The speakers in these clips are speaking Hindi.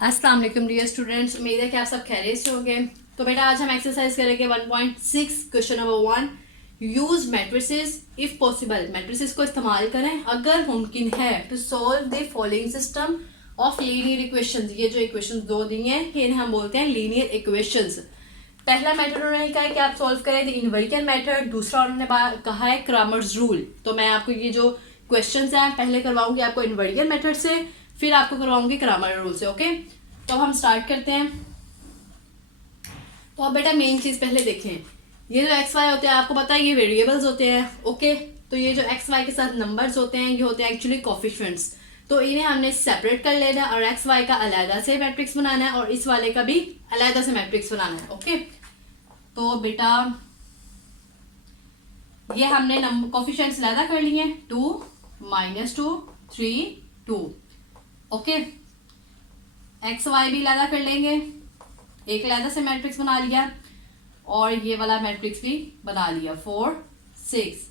अस्सलाम वालेकुम डियर स्टूडेंट्स, उम्मीद है कि आप सब खैरियत से होंगे। तो बेटा आज हम एक्सरसाइज करेंगे 1.6 question number 1। Use matrices if possible. Matrices को इस्तेमाल करें अगर मुमकिन है to solve the following system of linear equations. ये जो इक्वेशंस दो दी हैं ये इन्हें हम बोलते हैं लीनियर इक्वेशंस। पहला मेथड उन्होंने कहा है कि आप सॉल्व करें द इनवर्टिकल मेथड, दूसरा उन्होंने कहा है क्रैमर्स रूल। तो मैं आपको ये जो क्वेश्चंस हैं पहले करवाऊंगी आपको इनवर्टिकल मेथड से, फिर आपको करवाऊंगी क्रैमर रूल से। ओके, तो हम स्टार्ट करते हैं। तो अब बेटा मेन चीज पहले देखें, ये जो एक्स वाई होते हैं आपको पता है ये वेरिएबल्स होते हैं। ओके, तो ये जो एक्स वाई के साथ नंबर्स होते हैं ये होते हैं एक्चुअली कोफिशिएंट्स। तो इन्हें हमने सेपरेट कर लेना है और एक्स वाई का अलग से मैट्रिक्स बनाना है और इस वाले का भी अलग से मैट्रिक्स बनाना है। ओके, तो बेटा ये हमने कोफिशिएंट्स अलग कर लिए हैं, 2, -2, 3, 2। ओके, एक्स वाई भी अलग कर लेंगे, एक अलग से मैट्रिक्स बना लिया और ये वाला मैट्रिक्स भी बना लिया 4, 6।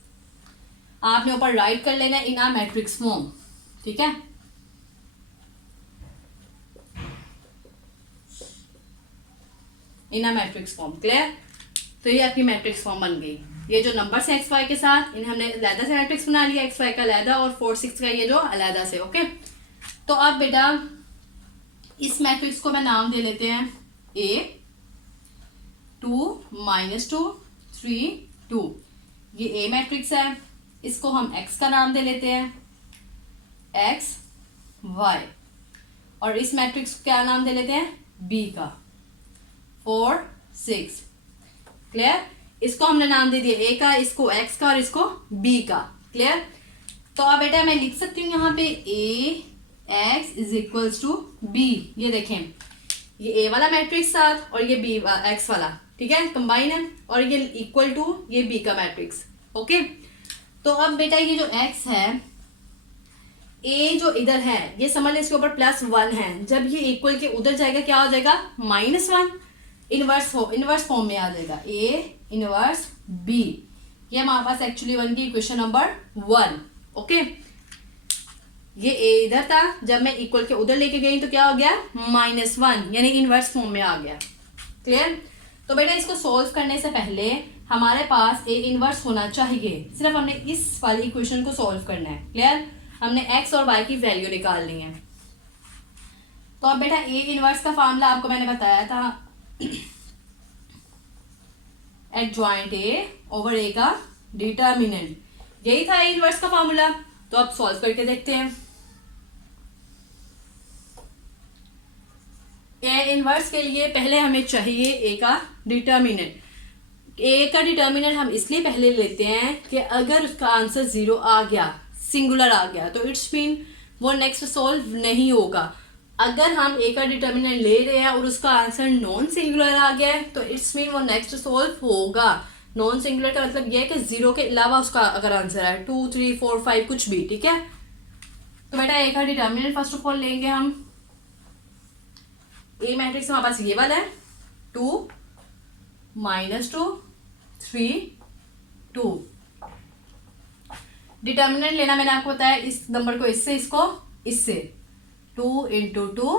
आपने ऊपर राइट कर लेना इन आ मैट्रिक्स फॉर्म, ठीक है। इन आ मैट्रिक्स फॉर्म, क्लियर। तो ये आपकी मैट्रिक्स फॉर्म बन गई। ये जो नंबर है एक्स वाई के साथ इन्हें हमने अलग से मैट्रिक्स बना लिया, एक्स वाई का अलग और 4, 6 का ये जो अलग से। ओके, तो अब बेटा इस मैट्रिक्स को मैं नाम दे लेते हैं A, 2, -2, 3, 2। ये A मैट्रिक्स है, इसको हम X का नाम दे लेते हैं, X, Y। और इस मैट्रिक्स को क्या नाम दे लेते हैं, B का, 4, 6। क्लियर। इसको हमने नाम दे दिया A का, इसको X का और इसको B का। क्लियर। तो अब बेटा मैं लिख सकती हूँ यहाँ पे X is equals to B। ये देखें, ये A वाला मैट्रिक्स साथ और ये B X वाला, ठीक है, कंबाइन है और ये इक्वल टू ये B का मैट्रिक्स। ओके, तो अब बेटा ये जो X है, A जो इधर है ये समझ लें इसके ऊपर +1 है, जब ये इक्वल के उधर जाएगा क्या हो जाएगा, -1। इनवर्स फॉर्म में आ जाएगा A इनवर्स B। ये हमारे पास एक्चुअली बन गई इक्वेशन नंबर 1। ओके, ये A इधर था, जब मैं इक्वल के उधर लेके गई तो क्या हो गया, -1, यानी इनवर्स फॉर्म में आ गया। क्लियर। तो बेटा इसको सॉल्व करने से पहले हमारे पास A इनवर्स होना चाहिए, सिर्फ हमने इस वाली इक्वेशन को सॉल्व करना है। क्लियर, हमने x और y की वैल्यू निकालनी है। तो अब बेटा A इनवर्स का फॉर्मूला आपको मैंने बताया था, एडजॉइंट A ओवर A का डिटर्मिनेंट, यही था A इनवर्स का फॉर्मूला। तो अब सॉल्व करके देखते हैं। A इनवर्स के लिए पहले हमें चाहिए A का डिटर्मिनेंट। A का डिटर्मिनेंट हम इसलिए पहले लेते हैं कि अगर उसका आंसर 0 आ गया, सिंगुलर आ गया, तो इट्स मीन वो नेक्स्ट सॉल्व नहीं होगा। अगर हम A का डिटर्मिनेंट ले रहे हैं और उसका आंसर नॉन सिंगुलर आ गया है तो इट्स मीन वो नेक्स्ट सॉल्व होगा। नॉन सिंगुलर का मतलब यह है कि 0 के अलावा उसका अगर आंसर है 2, 3, 4, 5 कुछ भी, ठीक है। तो बेटा A का डिटर्मिनेंट फर्स्ट ऑफ ऑल लेंगे हम। A मैट्रिक्स हमारे पास ये वाला है, 2, -2, 3, 2। डिटर्मिनेंट लेना मैंने आपको बताया, इस नंबर को इससे, इसको इससे, 2 × 2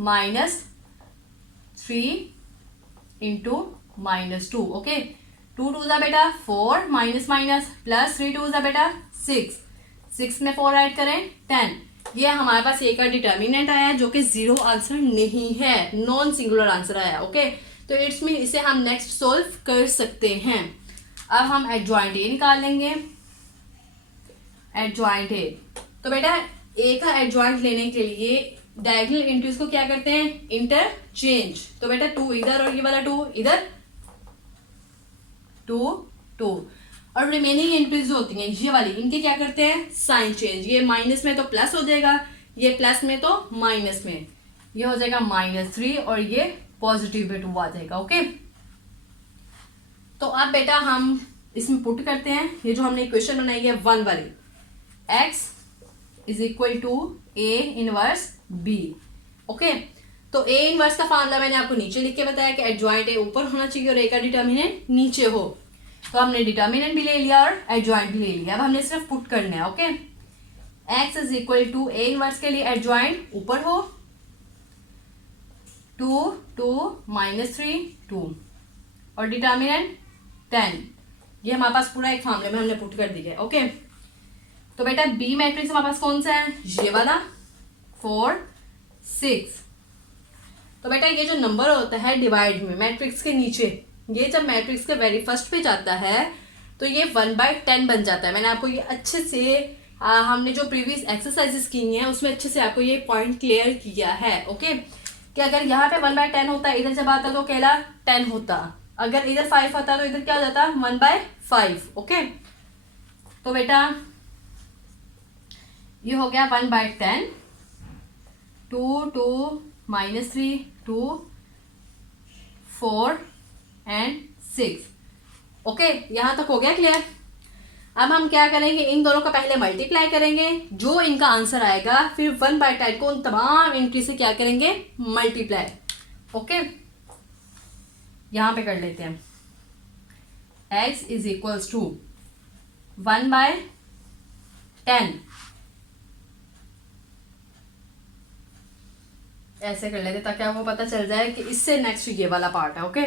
-3 × -2। ओके, 2 2 जा बेटा 4, माइनस प्लस 3 2 जा बेटा 6, 6 में 4 ऐड करें 10। ये हमारे पास A का डिटर्मिनेंट आया है जो कि 0 आंसर नहीं है, नॉन सिंगुलर आंसर आया। ओके, तो इट्स मीन इसे हम नेक्स्ट सोल्व कर सकते हैं। अब हम एडजॉइंट A निकाल लेंगे, एडजॉइंट A। तो बेटा A का एडजॉइंट लेने के लिए डायगोनल एंट्रीज को क्या करते हैं, इंटरचेंज। तो बेटा 2 इधर और ये वाला 2 इधर, 2 2 और रिमेनिंग एंट्रीज जो होती हैं ये वाली, इनके क्या करते हैं, साइन चेंज। ये माइनस में तो प्लस हो जाएगा, ये प्लस में तो माइनस में, ये हो जाएगा -3 और ये पॉजिटिव पे 2 आ जाएगा। ओके, तो अब बेटा हम इसमें पुट करते हैं ये जो हमने इक्वेशन बनाई है 1 वाली, x is equal to A inverse B। Okay, तो A इनवर्स का फॉर्मूला मैंने आपको नीचे लिख के बताया कि एडजॉइंट A ऊपर होना चाहिए और A का डिटर्मिनेंट नीचे हो। तो हमने डिटर्मिनेंट भी ले लिया और एडजॉइंट भी ले लिया, अब हमने सिर्फ पुट करना है। Okay, x is equal to A inverse के लिए एडजॉइंट ऊपर हो 2 2 -3 2 और डिटर्मिनेंट 10। ये हमारे पास पूरा एक फॉर्मूले में हमने पुट कर दिया है। ओके, तो बेटा बी मैट्रिक्स हमारे पास कौन सा है, ये वाला 4 6। तो बेटा ये जो नंबर होता है डिवाइड में मैट्रिक्स के नीचे, ये जब मैट्रिक्स के वेरी फर्स्ट पे जाता है तो ये 1/10 बन जाता है। मैंने आपको ये अच्छे से हमने जो प्रीवियस एक्सरसाइजेस की हैं उसमें अच्छे से आपको ये पॉइंट क्लियर किया है। ओके, कि अगर यहाँ पे 1/10 होता है, इधर जब आता तो केला 10 होता, अगर इधर 5 आता तो इधर क्या हो जाता 1/5। ओके, तो बेटा ये हो गया 1/10, 2 2 -3 2 4 एंड 6। ओके, यहां तक हो गया क्लियर। अब हम क्या करेंगे, इन दोनों का पहले मल्टीप्लाई करेंगे, जो इनका आंसर आएगा फिर 1/10 को उन तमाम एंट्री से क्या करेंगे, मल्टीप्लाई। ओके, यहां पे कर लेते हैं x इज इक्वल्स टू 1/10, ऐसे कर लेते ताकि आपको पता चल जाए कि इससे नेक्स्ट ये वाला पार्ट है। ओके,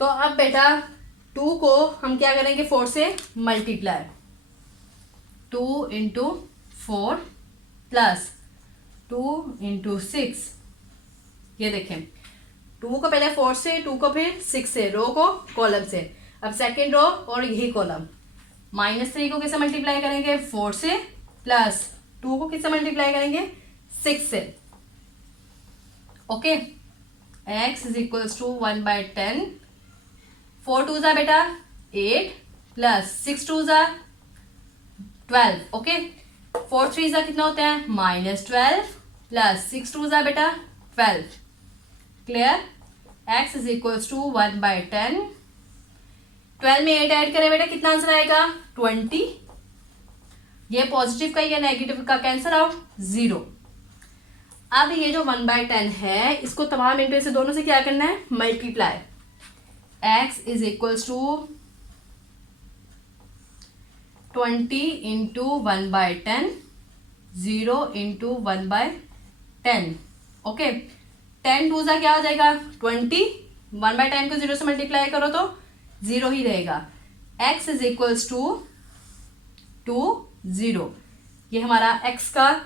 तो अब बेटा 2 को हम क्या करेंगे, 4 से मल्टीप्लाई, 2 × 4 प्लस 2 × 6। ये देखें 2 को पहले 4 से, 2 को फिर 6 से, रो को कॉलम से। अब सेकेंड रो और यही कॉलम, -3 को किससे मल्टीप्लाई करेंगे, 4 से, प्लस 2 को किससे मल्टीप्लाई करेंगे, 6 से। Okay, x is equals to 1/10, 4 2 जा बेटा 8 प्लस 6 2 जा 12। ओके, 4 3 जा कितना होता है, -12 प्लस 6 2 जा बेटा 12। Clear, x is equals to 1/10, 12 में 8 ऐड करें बेटा कितना आंसर आएगा, 20। ये पॉजिटिव का या नेगेटिव का कैंसर आउट 0। अब ये जो 1/10 है इसको तमाम इंटू से दोनों से क्या करना है, multiply. x is equals to 20 × 1/10, 0 × 1/10। Okay, 10 2 जा क्या हो जाएगा 20, 1/10 को 0 से मल्टीप्लाई करो तो 0 ही रहेगा। x is equals to 2 0। ये हमारा x का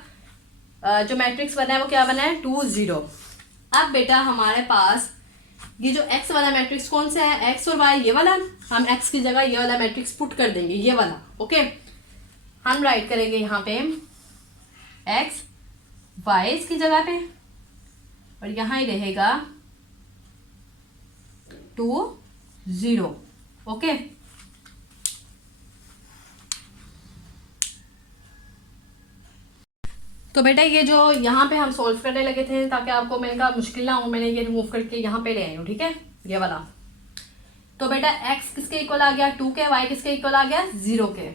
जो मैट्रिक्स बना है वो क्या बना है, 2 0। अब बेटा हमारे पास ये जो x वाला मैट्रिक्स कौन सा है, x और y, ये वाला। हम x की जगह ये वाला मैट्रिक्स पुट कर देंगे, ये वाला। ओके, हम राइट करेंगे यहाँ पे x y इसकी जगह पे, और यहाँ ही रहेगा 2 0। ओके, तो बेटा ये जो यहाँ पे हम सॉल्व करने लगे थे ताकि आपको मैंने कहा मुश्किल ना हो, मैंने ये रिमूव करके यहाँ पे ले आई हूँ। ठीक है, ये वाला। तो बेटा x किसके इक्वल आ गया, 2 के, y किसके इक्वल आ गया, 0 के।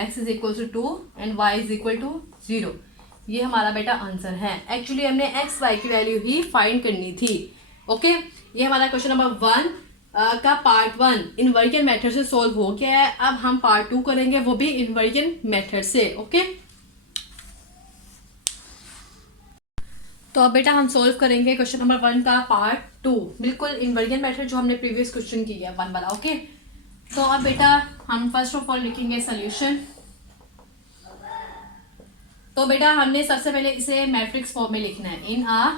x is equal to 2 and y is equal to 0। ये हमारा बेटा आंसर है। एक्चुअली हमने x y की वैल्यू ही फाइंड करनी थी। ओके, ये हमारा क्वेश्चन नंबर 1 का पार्ट 1 इनवर्जन मेथड से सॉल्व हो गया है। अब हम पार्ट 2 करेंगे, वो भी इनवर्जन मेथड से। ओके, तो अब बेटा हम सॉल्व करेंगे क्वेश्चन नंबर 1 का पार्ट 2, बिल्कुल इनवर्जन मेथड जो हमने प्रीवियस क्वेश्चन की है 1 वाला। ओके, तो अब बेटा हम फर्स्ट ऑफ ऑल लिखेंगे सोल्यूशन। तो बेटा हमने सबसे पहले इसे मैट्रिक्स फॉर्म में लिखना है, इन आ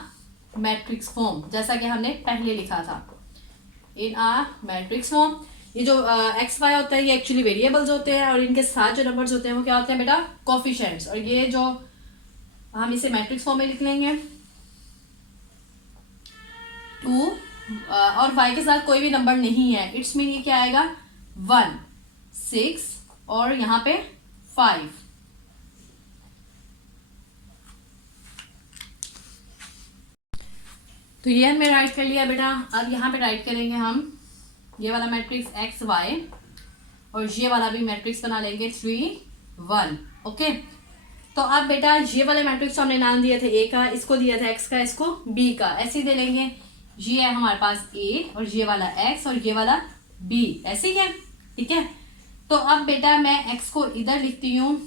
मैट्रिक्स फॉर्म, जैसा कि हमने पहले लिखा था, इन आ मैट्रिक्स फॉर्म। ये जो एक्स वाई होता है ये एक्चुअली वेरिएबल्स होते हैं, और इनके साथ जो नंबर्स होते हैं वो क्या होते हैं बेटा, कोफिशिएंट्स। और ये जो हम इसे मैट्रिक्स फॉर्म में लिख लेंगे 2 और y के साथ कोई भी नंबर नहीं है, इट्स मीन ये क्या आएगा 1 6 और यहाँ पे 5। तो ये हमने राइट कर लिया बेटा। अब यहाँ पे राइट करेंगे हम ये वाला मैट्रिक्स एक्स वाई, और ये वाला भी मैट्रिक्स बना लेंगे 3 1। ओके, तो अब बेटा ये वाले मैट्रिक्स हमने नाम दिए थे ए का, इसको दिया था एक्स का, इसको बी का, ऐसे ही दे लेंगे। ये है हमारे पास ए, और ये वाला एक्स, और ये वाला बी, ऐसे ही है। ठीक है, तो अब बेटा मैं एक्स को इधर लिखती हूँ,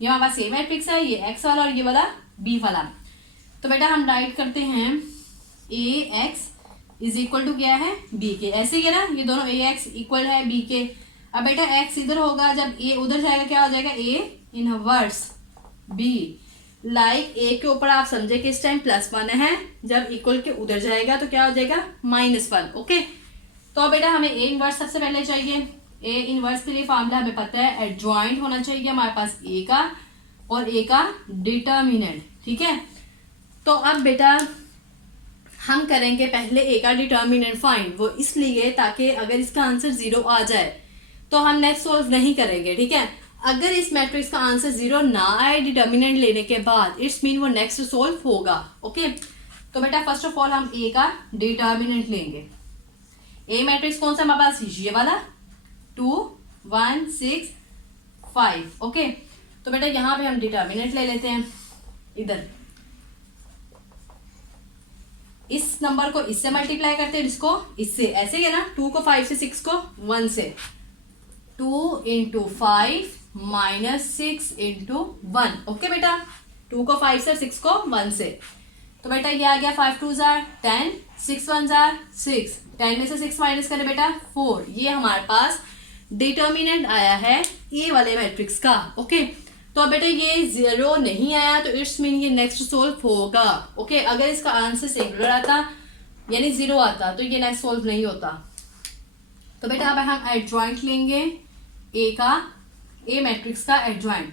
ये हमारे पास ए मैट्रिक्स है, ये एक्स वाला और ये वाला बी वाला। तो बेटा हम राइट करते हैं ए एक्स इज इक्वल टू क्या है बी के, ऐसे ही है ना, ये दोनों ए एक्स इक्वल है बी के। अब बेटा एक्स इधर होगा, जब ए उधर जाएगा क्या हो जाएगा A inverse B. Like A के ऊपर आप समझे कि इस टाइम +1 है, जब इक्वल के उधर जाएगा तो क्या हो जाएगा -1। ओके, तो बेटा हमें ए इनवर्स सबसे पहले चाहिए। ए इनवर्स के लिए फार्मूला हमें पता है, एडजॉइंट होना चाहिए हमारे पास ए का और ए का डिटर्मिनेंट। ठीक है, तो अब बेटा हम करेंगे पहले ए का डिटर्मिनेंट फाइंड, वो इसलिए ताकि अगर इसका आंसर 0 आ जाए तो हम नेक्स्ट सोल्व नहीं करेंगे। ठीक है, अगर इस मैट्रिक्स का आंसर 0 ना आए डिटर्मिनेंट लेने के बाद, इट्स मीन वो नेक्स्ट सोल्व होगा। ओके, तो बेटा फर्स्ट ऑफ ऑल हम ए का डिटर्मिनेंट लेंगे। ए मैट्रिक्स कौन सा हमारे पास, ये वाला 2 1 6 5। ओके, तो बेटा यहाँ पे हम डिटर्मिनेंट ले लेते हैं। इधर इस नंबर को इससे मल्टीप्लाई करते हैं, इसको इससे, ऐसे ही है ना, 2 को 5 से, 6 को 1 से। 2 × 5 -6 × 1। ओके बेटा, 2 को 5 से, 6 को 1 से, तो बेटा ये आ गया 5 2 जार 10, 6 1 जार 6, 10 में से 6 माइनस करें बेटा 4। ये हमारे पास डिटर्मिनेंट आया है ए वाले मैट्रिक्स का। ओके, तो अब बेटा ये 0 नहीं आया तो इट्स मीन ये नेक्स्ट सोल्व होगा। ओके, अगर इसका आंसर सिंगुलर आता यानी 0 आता तो ये नेक्स्ट सोल्व नहीं होता। तो बेटा अब हम एडजॉइंट लेंगे ए का, ए मैट्रिक्स का एडजॉइंट।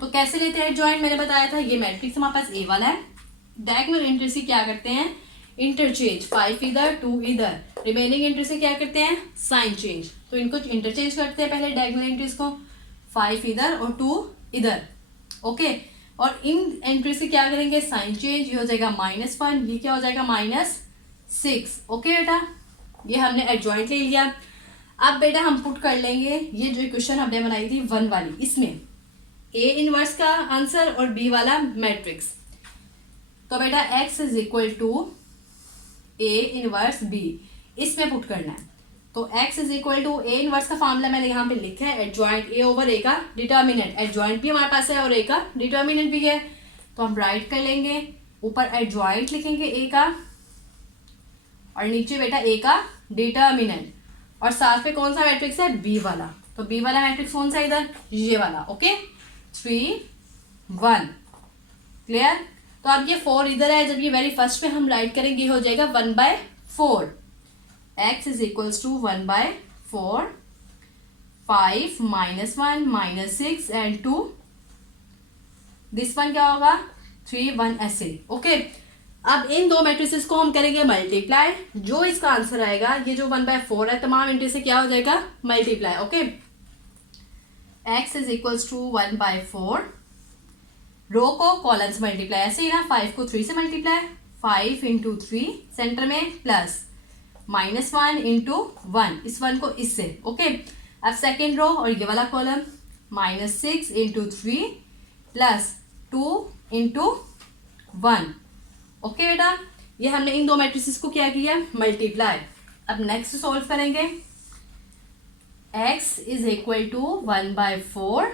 तो कैसे लेते हैं एडजॉइंट, मैंने बताया था ये मैट्रिक्स हमारे पास ए वाला है, डायगोनल एंट्री से क्या करते हैं इंटरचेंज, 5 इधर 2 इधर, रिमेनिंग एंट्री से क्या करते हैं साइन चेंज। तो इनको इंटरचेंज करते हैं पहले डायगोनल एंट्रीज को, 5 इधर और 2 इधर। ओके, और इन एंट्री से क्या करेंगे साइन चेंज, ये हो जाएगा -1, ये क्या हो जाएगा -6। ओके बेटा, ये हमने एडजॉइंट ले लिया। अब बेटा हम पुट कर लेंगे ये जो इक्वेशन हमने बनाई थी 1 वाली, इसमें ए इनवर्स का आंसर और बी वाला मैट्रिक्स। तो बेटा x is equal to A inverse B, इसमें पुट करना है। तो x is equal to A inverse का फॉर्मूला मैंने यहाँ पे लिखा है, एडजॉइंट ए ओवर ए का डिटर्मिनेंट। एडजॉइंट भी हमारे पास है और ए का डिटर्मिनेंट भी है, तो हम राइट कर लेंगे, ऊपर एडजॉइंट लिखेंगे ए का और नीचे बेटा ए का डिटर्मिनेंट, और साथ में कौन सा मैट्रिक्स है बी वाला। तो बी वाला मैट्रिक्स कौन सा इधर, ये वाला। Okay, 3 1 clear. तो अब ये 4 इधर है, जब ये वेरी फर्स्ट पे हम राइट करेंगे ये हो जाएगा 1/4। x is equals to 1/4, 5 -1 -6 and 2, this one क्या होगा 3 1 ऐसे। ओके, अब इन दो मैट्रिसेस को हम करेंगे मल्टीप्लाई, जो इसका आंसर आएगा ये जो 1/4 है तमाम इंट्री से क्या हो जाएगा multiply. Okay, x is equals to 1/4, row को कॉलम्स मल्टीप्लाई, ऐसे ही ना 5 को 3 से मल्टीप्लाई, 5 × 3 सेंटर में प्लस -1 × 1, इस 1 को इससे। ओके, अब सेकेंड रो और ये वाला कॉलम -6 × 3 प्लस 2 × 1। ओके बेटा, ये हमने इन दो मैट्रिसेस को क्या किया मल्टीप्लाई। अब नेक्स्ट सॉल्व करेंगे, x इज इक्वल टू 1/4,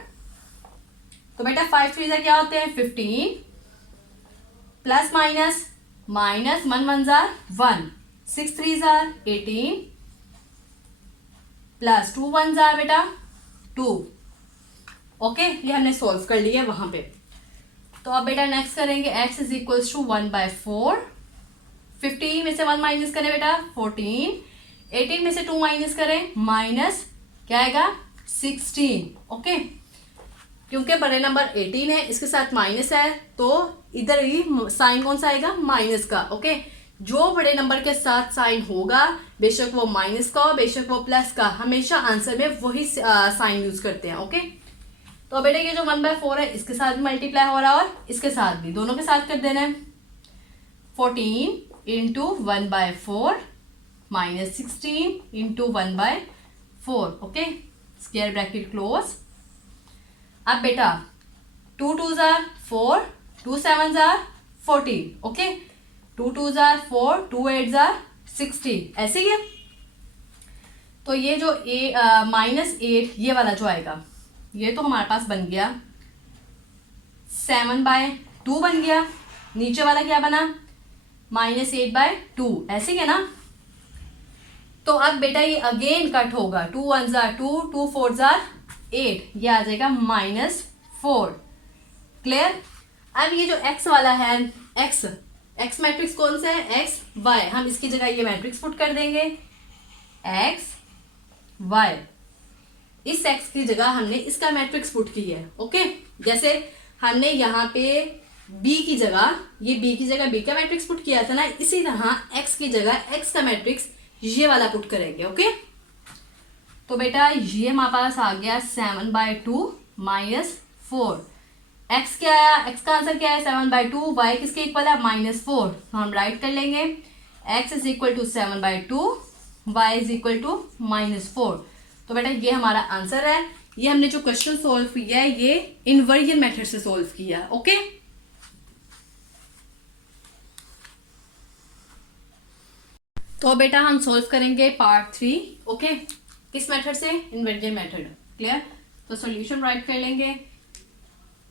तो बेटा 5 3 क्या होते हैं 15, प्लस माइनस -1 1 1, 6 3 18, प्लस 2 1 बेटा 2। ओके, ये हमने सॉल्व कर लिया वहां पे। तो अब बेटा नेक्स्ट करेंगे x इज इक्वल्स टू 1/4, 15 में से 1 माइनस करें बेटा 14, 18 में से 2 माइनस करें माइनस क्या आएगा 16। ओके, क्योंकि बड़े नंबर 18 है इसके साथ माइनस है तो इधर ही साइन कौन सा आएगा माइनस का। ओके, जो बड़े नंबर के साथ साइन होगा बेशक वो माइनस का हो बेशक वो प्लस का, हमेशा आंसर में वही साइन यूज करते हैं। ओके, तो बेटा ये जो 1/4 है इसके साथ भी मल्टीप्लाई हो रहा है और इसके साथ भी, दोनों के साथ कर देना है। 14 × 1/4 -16 × 1/4। Okay, square bracket close. अब बेटा 2 2 4, 2 7 14। ओके, 2 2 4, 2 8 16, ऐसे ही है। तो ये जो -8 ये वाला जो आएगा ये तो हमारे पास बन गया 7/2 बन गया। नीचे वाला क्या बना, -8/2, ऐसे ही है ना। तो अब बेटा ये अगेन कट होगा, 2 1 2, 2 4 8, ये आ जाएगा -4। क्लियर। अब ये जो x वाला है, x मैट्रिक्स कौन सा है, x y, हम इसकी जगह ये मैट्रिक्स पुट कर देंगे x y। इस x की जगह हमने इसका मैट्रिक्स पुट की है। ओके, जैसे हमने यहाँ पे b की जगह, ये b की जगह b का मैट्रिक्स पुट किया था ना, इसी तरह x की जगह x का मैट्रिक्स ये वाला पुट करेंगे। ओके, तो बेटा ये हमारे पास आ गया 7/2 -4। x क्या आया, x का आंसर क्या है 7/2, y किसके इक्वल है -4, तो हम राइट कर लेंगे x is equal to 7/2, y is equal to -4। तो बेटा ये हमारा आंसर है। ये हमने जो क्वेश्चन सोल्व किया है ये इनवर्जन मेथड से सोल्व किया। ओके, तो बेटा हम सोल्व करेंगे पार्ट 3। ओके, किस मेथड से, इनवर्जन मेथड। क्लियर। तो सॉल्यूशन राइट कर लेंगे।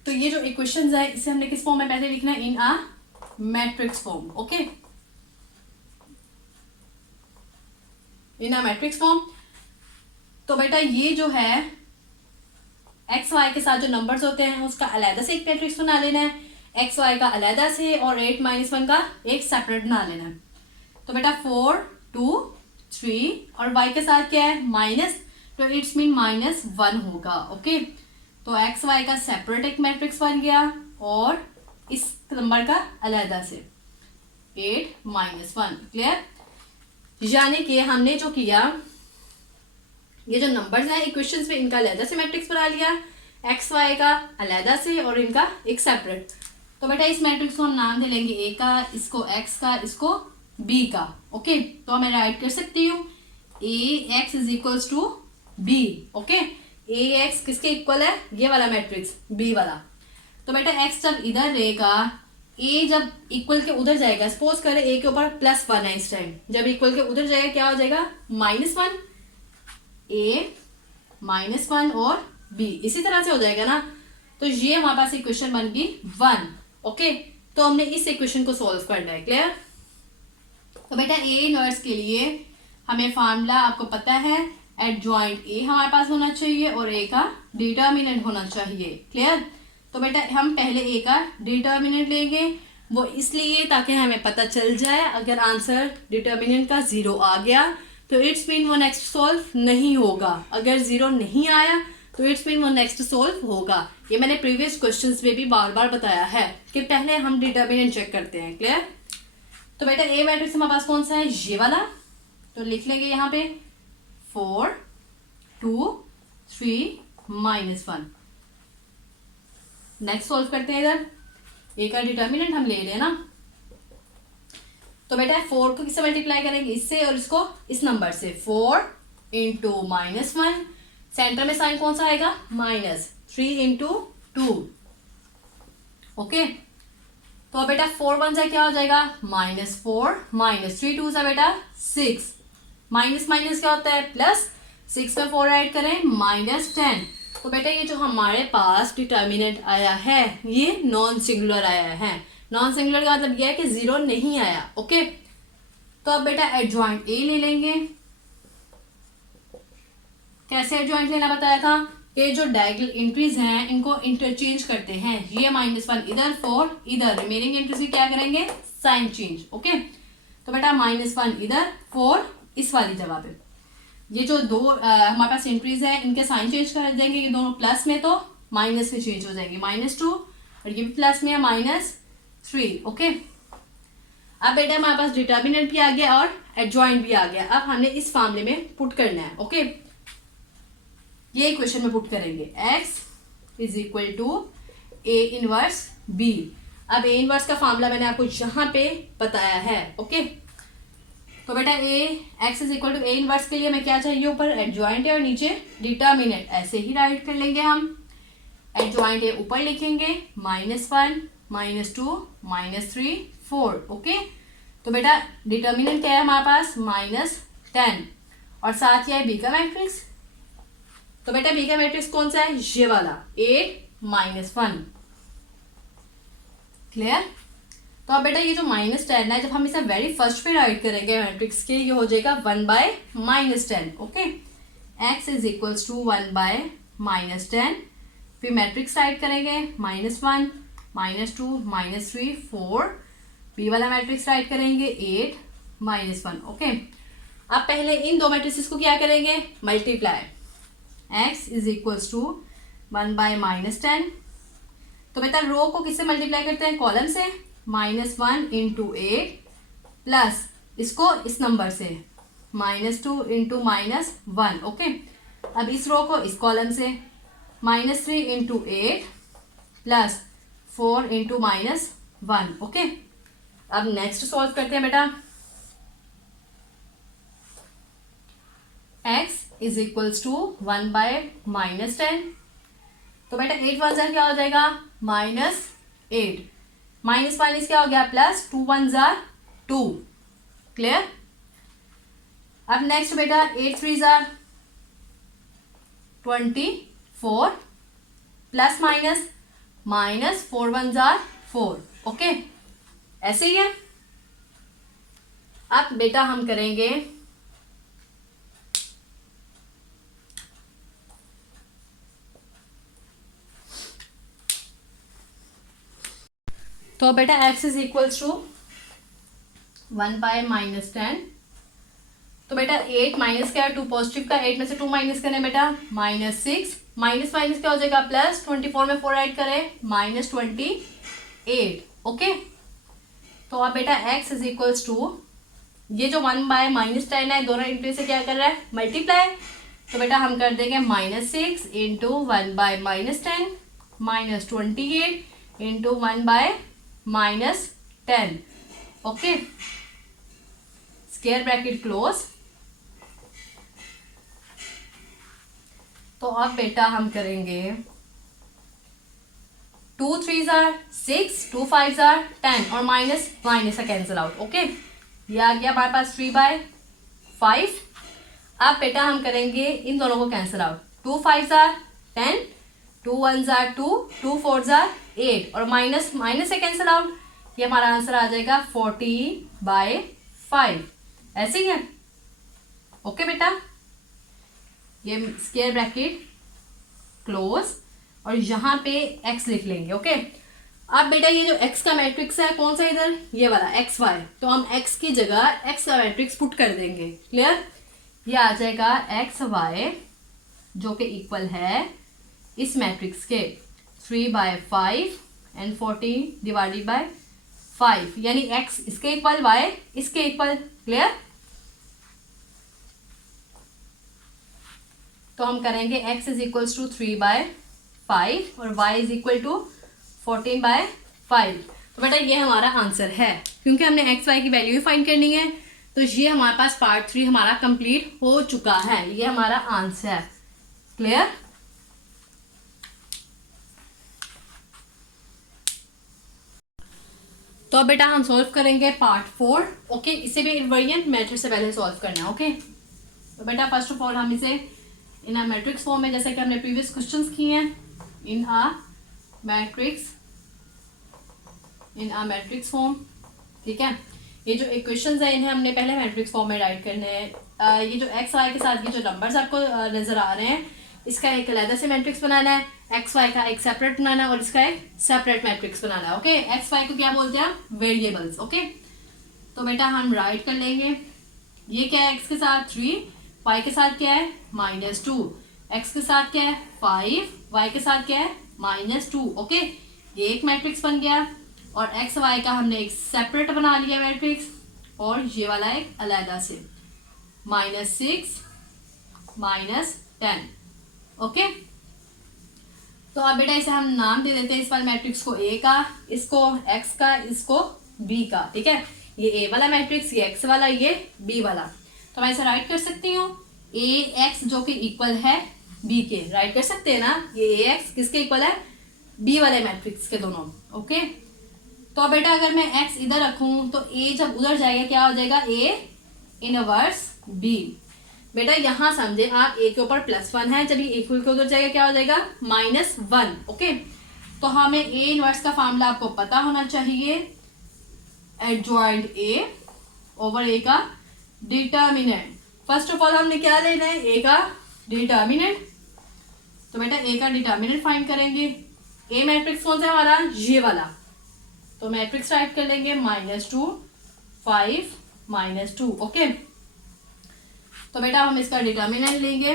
तो ये जो इक्वेशंस है इसे हमने किस फॉर्म में पहले लिखना है, in a matrix form. Okay, in a matrix form. तो बेटा ये जो है एक्स वाई के साथ जो नंबर्स होते हैं उसका अलहदा से एक मैट्रिक्स बना लेना है, एक्स वाई का अलहदा से, और 8 - 1 का एक सेपरेट बना लेना है। तो बेटा 4 2 3 और y के साथ क्या है माइनस, तो इट्स मीन -1 होगा। ओके, तो एक्स वाई का सेपरेट एक मैट्रिक्स बन गया और इस नंबर का अलहदा से 8 - 1। क्लियर। यानी कि हमने जो किया, ये जो नंबर्स हैं इक्वेशंस में, इनका अलहदा से मैट्रिक्स बना लिया, एक्स वाई का अलहदा से और इनका एक सेपरेट। तो बेटा इस मैट्रिक्स को हम नाम दे लेंगे ए का, इसको एक्स का, इसको बी का। ओके, तो मैं राइट कर सकती हूँ A X is equals to B. Okay, A X किसके इक्वल है, ये वाला मैट्रिक्स बी वाला। तो बेटा एक्स जब इधर रहेगा, ए जब इक्वल के उधर जाएगा, सपोज करें ए के ऊपर +1 है इस टाइम, जब इक्वल के उधर जाएगा क्या हो जाएगा -1, ए -1 और बी इसी तरह से हो जाएगा ना। तो ये हमारे पास इक्वेशन बन गई 1। ओके, तो हमने इस इक्वेशन को सॉल्व करना है। क्लियर। तो बेटा ए इनवर्स के लिए हमें फार्मूला आपको पता है, एडजॉइंट ए हमारे पास होना चाहिए और ए का डिटर्मिनेंट होना चाहिए। क्लियर। तो बेटा हम पहले ए का डिटर्मिनेंट लेंगे, वो इसलिए ताकि हमें पता चल जाए अगर आंसर डिटर्मिनेंट का 0 आ गया तो इट्स मीन वो नेक्स्ट सॉल्व नहीं होगा, अगर 0 नहीं आया तो इट्स मीन वो नेक्स्ट सॉल्व होगा। ये मैंने प्रीवियस क्वेश्चंस में भी बार बार बताया है कि पहले हम डिटर्मिनेंट चेक करते हैं। क्लियर। तो बेटा ए मैट्रिक्स हमारे पास कौन सा है, ये वाला, तो लिख लेंगे यहाँ पे 4 2 3 -1। नेक्स्ट सॉल्व करते हैं, इधर ए का डिटर्मिनेंट हम ले रहे हैं ना, तो बेटा 4 को किससे मल्टीप्लाई करेंगे, इससे, और इसको इस नंबर से, 4 × -1, सेंटर में साइन कौन सा आएगा -3 × 2। ओके, तो बेटा 4 1 से क्या हो जाएगा -4, -3 2 से बेटा 6, माइनस माइनस क्या होता है प्लस, 6 में 4 ऐड करें -10। तो बेटा ये जो हमारे पास डिटर्मिनेंट आया है ये नॉन सिंगुलर आया है। नॉन सिंगुलर का मतलब यह है कि 0 नहीं आया। ओके, तो अब बेटा एडजॉइंट ए ले लेंगे। कैसे एडजॉइंट लेना बताया था कि जो डायगोनल एंट्रीज हैं इनको इंटरचेंज करते हैं, ये -1 इधर, 4 इधर, रिमेनिंग एंट्रीज की क्या करेंगे साइन चेंज। ओके, तो बेटा -1 इधर, 4 इस वाली जगह पे, ये जो दो हमारे पास एंट्रीज हैं इनके साइन चेंज कर देंगे, ये दोनों प्लस में तो माइनस में चेंज हो जाएंगे, -2, और ये भी प्लस में है -3। ओके, अब बेटा हमारे पास डिटर्मिनेंट भी आ गया और एडजॉइंट भी आ गया। अब हमने इस फॉर्मूले में पुट करना है। ओके, ये इक्वेशन में पुट करेंगे x is equal to A inverse b। अब ए इनवर्स का फॉर्मूला मैंने आपको यहाँ पे बताया है। ओके, तो बेटा x is equal to A inverse के लिए हमें क्या चाहिए, ऊपर एडजॉइंट है और नीचे डिटर्मिनेंट, ऐसे ही राइट कर लेंगे हम। एडजॉइंट है ऊपर लिखेंगे -1 -2 -3 4। ओके, तो बेटा डिटर्मिनेंट क्या है हमारे पास -10 और साथ ही है बी का मैट्रिक्स। तो बेटा बी का मैट्रिक्स कौन सा है, ये वाला 8 - 1। क्लियर। तो अब बेटा ये जो -10 है, जब हम इसे वेरी फर्स्ट पे राइट करेंगे मैट्रिक्स के, ये हो जाएगा 1/-10। Okay, x is equals to 1/-10। फिर मैट्रिक्स राइट करेंगे -1, -2, -3, 4। बी वाला मैट्रिक्स राइट करेंगे 8, -1। ओके, अब पहले इन दो मैट्रिक्स को क्या करेंगे, multiply. x is equals to 1/-10। तो बेटा रो को किससे मल्टीप्लाई करते हैं, कॉलम से। -1 इंटू 8 प्लस इसको इस नंबर से -2 इंटू -1। ओके, अब इस रो को इस कॉलम से -3 इंटू 8 प्लस 4 इंटू -1। ओके, अब नेक्स्ट सॉल्व करते हैं बेटा। x is equals to 1/-10। तो बेटा 8 1 ज़ा क्या हो जाएगा, -8, माइनस क्या हो गया, प्लस 2 1 ज़ा 2। क्लियर। अब नेक्स्ट बेटा 8 3 ज़ा 24 प्लस माइनस 4 1 ज़ा 4। ओके, ऐसे ही है। अब बेटा हम करेंगे तो बेटा x इज इक्वल्स टू 1/-10। तो बेटा 8 माइनस क्या है, 2 पॉजिटिव का, 8 में से 2 माइनस करें बेटा -6, माइनस क्या हो जाएगा, प्लस 24 में 4 ऐड करें -28। ओके, तो अब बेटा x इज इक्वल्स टू, ये जो 1/-10 है, दोनों इंटू से क्या कर रहा है, मल्टीप्लाई। तो बेटा हम कर देंगे -6 into 1/-10 -28 into 1/-10। Okay, square bracket close. तो अब बेटा हम करेंगे 2 3 ज़ार 6, 2 5 ज़ार 10 और माइनस से कैंसिल आउट। ओके, ये आ गया हमारे पास 3/5। अब बेटा हम करेंगे इन दोनों को कैंसिल आउट। 2 5 ज़ार 10, 2 1 ज़ार 2, 2 4 ज़ार 8 और माइनस से कैंसिल आउट। ये हमारा आंसर आ जाएगा 40/5। ऐसे ही है। ओके बेटा, ये स्क्वायर ब्रैकेट क्लोज और यहाँ पे x लिख लेंगे। ओके, अब बेटा ये जो x का मैट्रिक्स है कौन सा, इधर ये वाला xy, तो हम x की जगह x का मैट्रिक्स पुट कर देंगे। क्लियर, ये आ जाएगा xy जो कि इक्वल है इस मैट्रिक्स के 3/5 एंड 14 डिवाइडेड बाय 5, यानी x इसके इक्वल, y इसके इक्वल। क्लियर, तो हम करेंगे x इज इक्वल्स टू 3/5 और y इज इक्वल टू 14/5। तो बेटा ये हमारा आंसर है, क्योंकि हमने x y की वैल्यू ही फाइंड करनी है। तो ये हमारे पास पार्ट 3 हमारा कंप्लीट हो चुका है, ये हमारा आंसर है। क्लियर, तो अब बेटा हम सॉल्व करेंगे पार्ट 4। ओके, इसे भी इनवेरिएंट मेथड से पहले सॉल्व करना है। ओके, तो बेटा फर्स्ट ऑफ ऑल हम इसे इन आ मैट्रिक्स फॉर्म में, जैसे कि हमने प्रीवियस क्वेश्चंस किए हैं, इन आ मैट्रिक्स फॉर्म। ठीक है, ये जो इक्वेशंस है इन्हें हमने पहले मैट्रिक्स फॉर्म में राइट करने हैं। ये जो एक्स वाई के साथ ये जो नंबर्स आपको नजर आ रहे हैं, इसका एक अलग से मैट्रिक्स बनाना है, एक्स वाई का एक सेपरेट बनाना है और इसका एक सेपरेट मैट्रिक्स बनाना है। ओके, एक्स वाई को क्या बोलते हैं, वेरिएबल्स। ओके, तो बेटा हम राइट कर लेंगे, ये क्या है, एक्स के साथ 3, वाई के साथ क्या है -2, एक्स के साथ क्या है 5, वाई के साथ क्या है -2। ओके, ये एक मैट्रिक्स बन गया और एक्स वाई का हमने एक सेपरेट बना लिया मैट्रिक्स और ये वाला एक अलग से -6 -10। ओके, तो अब बेटा इसे हम नाम दे देते हैं इस वाले मैट्रिक्स को ए का, इसको एक्स का, इसको बी का। ठीक है, ये ए वाला मैट्रिक्स, ये एक्स वाला, ये बी वाला। तो मैं इसे राइट कर सकती हूँ ए एक्स जो कि इक्वल है बी के, राइट कर सकते हैं ना। ये ए एक्स किसके इक्वल है, बी वाले मैट्रिक्स के दोनों। ओके, तो बेटा अगर मैं एक्स इधर रखूं तो ए जब उधर जाएगा क्या हो जाएगा, ए इनवर्स बी। बेटा यहाँ समझे आप, ए के ऊपर +1 है, जब ये इक्वल के उधर जाएगा क्या हो जाएगा -1। ओके, तो हमें ए इनवर्स का फॉर्मूला आपको पता होना चाहिए। एडजॉइंट ए ओवर ए का डिटर्मिनेंट। फर्स्ट ऑफ ऑल हमने क्या लेना है, ए का डिटर्मिनेंट। तो बेटा ए का डिटर्मिनेंट फाइंड करेंगे। ए मैट्रिक्स कौन सा है हमारा, ये वाला। तो मैट्रिक्स राइट कर लेंगे -2 5 -2। ओके, तो बेटा हम इसका डिटर्मिनेंट लेंगे।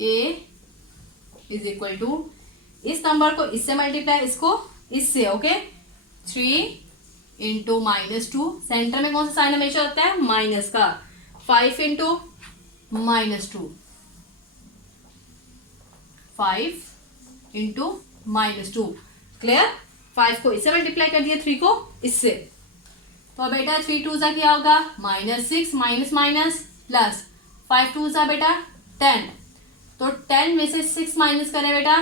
ए इज इक्वल टू, इस नंबर को इससे मल्टीप्लाई, इसको इससे। ओके, 3 इंटू -2, सेंटर में कौन सा साइन हमेशा होता है, माइनस का। 5 इंटू -2, 5 इंटू -2। क्लियर, 5 को इससे मल्टीप्लाई कर दिया, 3 को इससे। तो बेटा 3 2 क्या होगा, -6 माइनस माइनस प्लस 5 2 बेटा 10। तो 10 में से 6 माइनस करें बेटा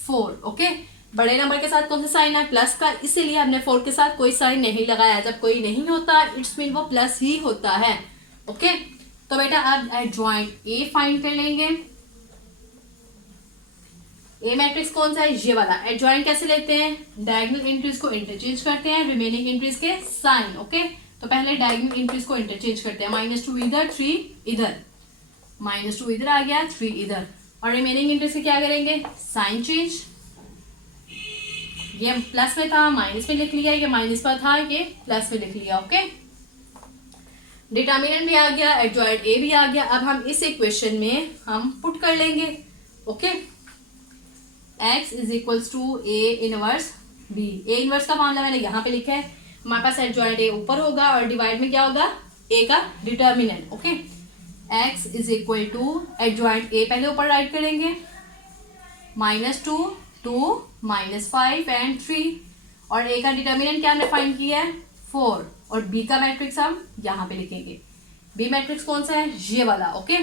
4। ओके, बड़े नंबर के साथ कौन सा साइन है, प्लस का, इसीलिए हमने 4 के साथ कोई साइन नहीं लगाया। जब कोई नहीं होता इट्स मीन वो प्लस ही होता है। ओके, तो बेटा अब एडजॉइंट ए फाइंड कर लेंगे। ए मैट्रिक्स कौन सा है, ये वाला। एडजॉइंट कैसे लेते हैं, डायगोनल एंट्रीज को इंटरचेंज करते हैं रिमेनिंग एंट्रीज के साइन। ओके, तो पहले डायगोनल एंट्रीज को इंटरचेंज करते हैं। -2 इधर, 3 इधर, -2 इधर आ गया, 3 इधर। और रिमेनिंग एंट्रीज के क्या करेंगे, साइन चेंज। ये प्लस में था, माइनस में लिख लिया, ये माइनस में था, ये प्लस में लिख लिया। ओके, डिटर्मिनेंट भी आ गया, एडजॉइंट ए भी आ गया। अब हम इस इक्वेशन में हम पुट कर लेंगे। Okay, x is equals to A inverse B. A inverse का मामला मैंने यहाँ पे लिखा है, हमारे पास एडजॉइंट ए ऊपर होगा और डिवाइड में क्या होगा, ए का determinant. Okay, x is equal to adjoint A पहले ऊपर राइट करेंगे, -2 2 -5 एंड 3। और ए का डिटर्मिनेंट क्या हमने फाइंड किया है, 4। और बी का मैट्रिक्स हम यहाँ पे लिखेंगे। बी मैट्रिक्स कौन सा है, ये वाला। ओके,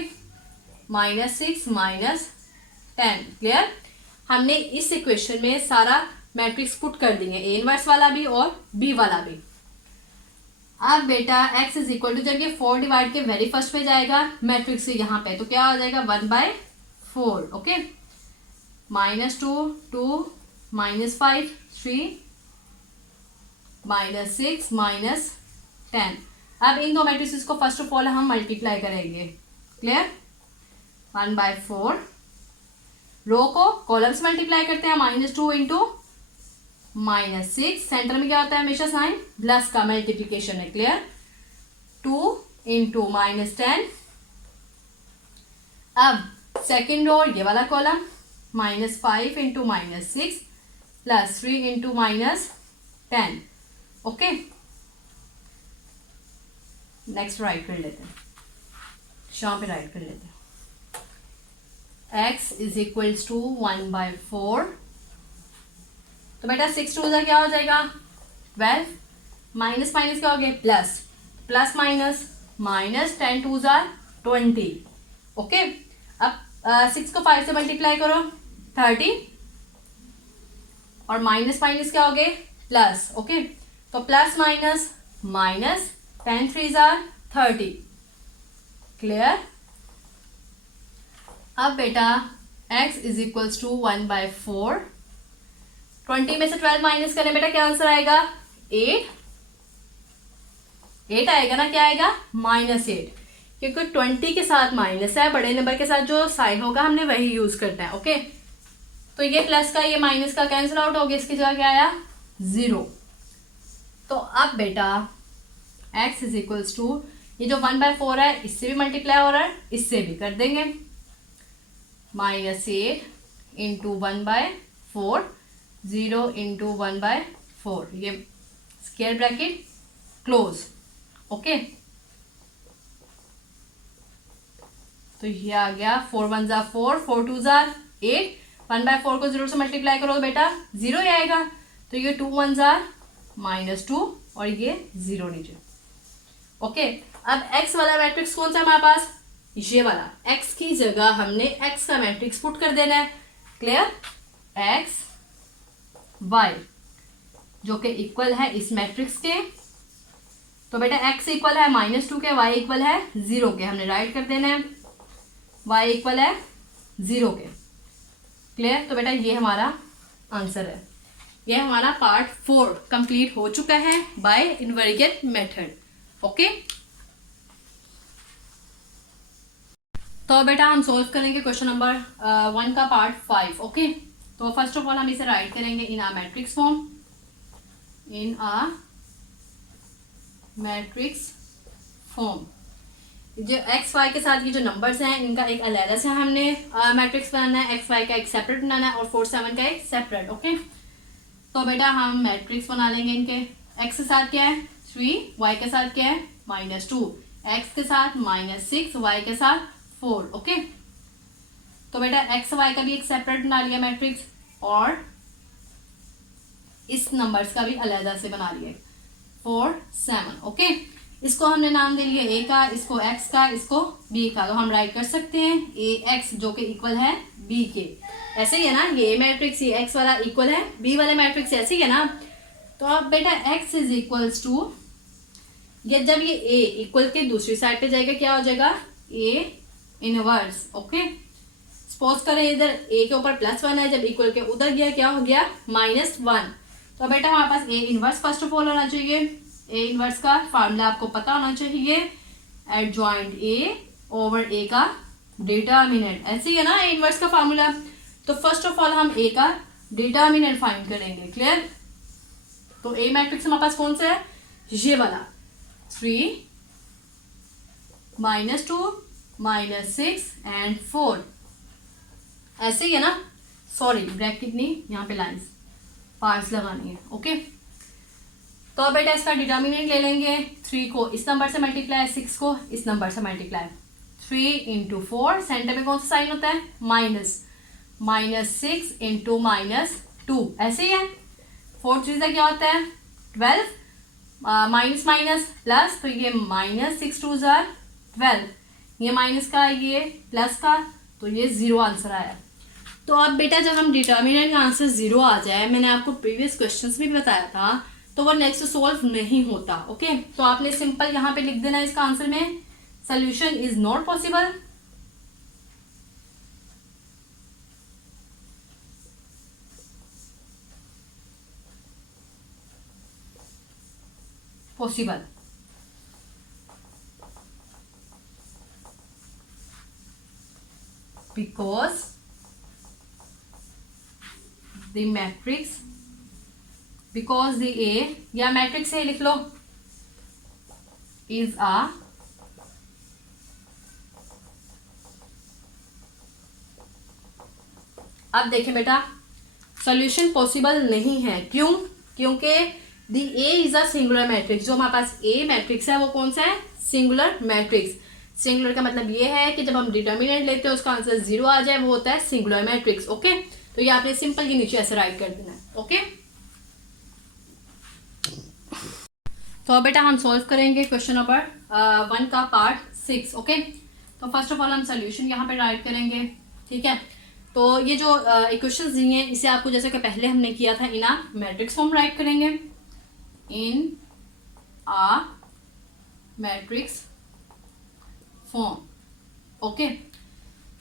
-6 -10। क्लियर, हमने इस इक्वेशन में सारा मैट्रिक्स पुट कर दिए, ए इनवर्स वाला भी और बी वाला भी। अब बेटा x इज इक्वल टू, जब ये 4 डिवाइड के वेरी फर्स्ट में जाएगा मैट्रिक्स से यहाँ पे, तो क्या हो जाएगा 1/4। ओके, -2 2 -5 3 -6 -10। अब इन दो मैट्रिक्स को फर्स्ट ऑफ ऑल हम मल्टीप्लाई करेंगे। क्लियर, 1/4, रो को कॉलम से मल्टीप्लाई करते हैं, -2 इंटू -6, सेंटर में क्या होता है हमेशा साइन, प्लस का मल्टीप्लीकेशन है। Clear, 2 into -10। अब सेकेंड रो, ये वाला column, -5 into -6 plus 3 into -10। Okay, next right कर लेते हैं, यहाँ पे राइट कर लेते हैं। x is equals to 1/4। तो बेटा 6 2 क्या हो जाएगा, 12, माइनस माइनस क्या हो गया, plus, plus minus minus, 10 2 20। Okay, अब 6 को 5 से मल्टीप्लाई करो, 30, और माइनस माइनस क्या हो गए, प्लस। ओके, तो प्लस माइनस माइनस, 10 3 30। क्लियर, अब बेटा x इज इक्वल्स टू 1/4। 20 में से 12 माइनस करें बेटा, क्या आंसर आएगा, 8 आएगा ना, क्या आएगा, -8। क्योंकि 20 के साथ माइनस है, बड़े नंबर के साथ जो साइन होगा हमने वही यूज करना है। ओके, तो ये प्लस का ये माइनस का कैंसिल आउट हो गया, इसकी जगह क्या आया, 0। तो अब बेटा x इज इक्वल्स टू, ये जो 1/4 है इससे भी मल्टीप्लाई हो रहा है, इससे भी कर देंगे, -8 इंटू 1/4, 0 इंटू 1/4, ये स्क्वायर ब्रैकेट क्लोज। ओके, तो ये आ गया 4 1 4, 4 2 8, 1/4 को 0 से मल्टीप्लाई करो बेटा 0 ही आएगा। तो ये 2 1 -2 और ये 0 नीचे। ओके, अब x वाला मैट्रिक्स कौन सा है हमारे पास, ये वाला। x की जगह हमने x का मैट्रिक्स पुट कर देना है। क्लियर, x y जो कि इक्वल है इस मैट्रिक्स के, तो बेटा x इक्वल है -2 के, y इक्वल है 0 के, हमने राइट कर देना है, y इक्वल है 0 के। क्लियर, तो बेटा ये हमारा आंसर है। ये हमारा पार्ट 4 कंप्लीट हो चुका है बाय इनवेरिएंट मेथड। ओके, तो बेटा हम सॉल्व करेंगे क्वेश्चन नंबर 1 का पार्ट 5। ओके, तो फर्स्ट ऑफ ऑल हम इसे राइट करेंगे in a matrix form, in a matrix form. जो एक्स वाई के साथ ये जो नंबर्स हैं इनका एक अलग से हमने मैट्रिक्स बनाना है, एक्स वाई का एक सेपरेट बनाना है और 4 7 का एक सेपरेट। ओके, तो बेटा हम मैट्रिक्स बना लेंगे इनके। एक्स के साथ क्या है 3, वाई के साथ क्या है -2, एक्स के साथ -6, वाई के साथ 4। ओके, तो बेटा एक्स वाई का भी एक सेपरेट बना लिया मैट्रिक्स और इस नंबर्स का भी अलग से बना लिया 4 7। ओके, इसको हमने नाम दे लिया ए का, इसको एक्स का, इसको बी का। तो हम राइट कर सकते हैं ए एक्स जो कि इक्वल है बी के। ऐसे ही है ना, ये ए मैट्रिक्स ये एक्स वाला इक्वल है बी वाले मैट्रिक्स, ऐसे ही है ना। तो अब बेटा एक्स इज इक्वल्स टू, ये जब ये ए इक्वल के दूसरी साइड पे जाएगा क्या हो जाएगा ए इनवर्स। ओके, सपोज करें इधर ए के ऊपर +1 है, जब इक्वल के उधर गया क्या हो गया -1। तो बेटा हमारे पास A inverse first of all होना चाहिए। ए इनवर्स का फार्मूला आपको पता होना चाहिए, एडजॉइंट ए ओवर ए का डिटर्मिनेंट। ऐसे ही है ना ए इनवर्स का फार्मूला। तो फर्स्ट ऑफ ऑल हम ए का डिटर्मिनेंट फाइंड करेंगे। क्लियर? तो ए मैट्रिक्स हमारे पास कौन सा है, ये वाला 3 -2 -6 एंड 4। ऐसे ही है ना, सॉरी ब्रैकेट नहीं, यहाँ पे लाइंस पार्ट्स लगानी है। ओके, तो अब बेटा इसका डिटर्मिनेंट ले लेंगे। 3 को इस नंबर से मल्टीप्लाई, 6 को इस नंबर से मल्टीप्लाई। 3 × 4, सेंटर में कौन सा साइन होता है माइनस, -6 × -2। ऐसे ही है। 4 3 से क्या होता है 12, माइनस माइनस प्लस, तो ये -6 2 12, ये माइनस का ये प्लस का, तो ये 0 आंसर आया। तो अब बेटा जब हम डिटर्मिनेंट का आंसर 0 आ जाए, मैंने आपको प्रीवियस क्वेश्चंस में भी बताया था, तो वो नेक्स्ट सोल्व नहीं होता। ओके, तो आपने सिंपल यहाँ पे लिख देना इसका आंसर में, solution is not possible. Possible because the matrix, because the A, या मैट्रिक्स है लिख लो, is a अब देखें बेटा सॉल्यूशन पॉसिबल नहीं है। क्यों? क्योंकि the A is a singular matrix. जो हमारे पास ए मैट्रिक्स है वो कौन सा है, सिंगुलर मैट्रिक्स। सिंगुलर का मतलब ये है कि जब हम डिटर्मिनेंट लेते हैं उसका आंसर 0 आ जाए, वो होता है सिंगुलर मैट्रिक्स। ओके, तो ये आपने सिंपल ये नीचे ऐसे राइट कर देना है। ओके, तो बेटा हम सॉल्व करेंगे क्वेश्चन नंबर 1 का पार्ट 6। ओके, तो फर्स्ट ऑफ ऑल हम सोल्यूशन यहाँ पे राइट करेंगे। ठीक है, तो ये जो इक्वेशंस दी हैं इसे आपको जैसे कि पहले हमने किया था इन आ मैट्रिक्स फॉर्म राइट करेंगे, इन आ मैट्रिक्स फॉर्म। ओके,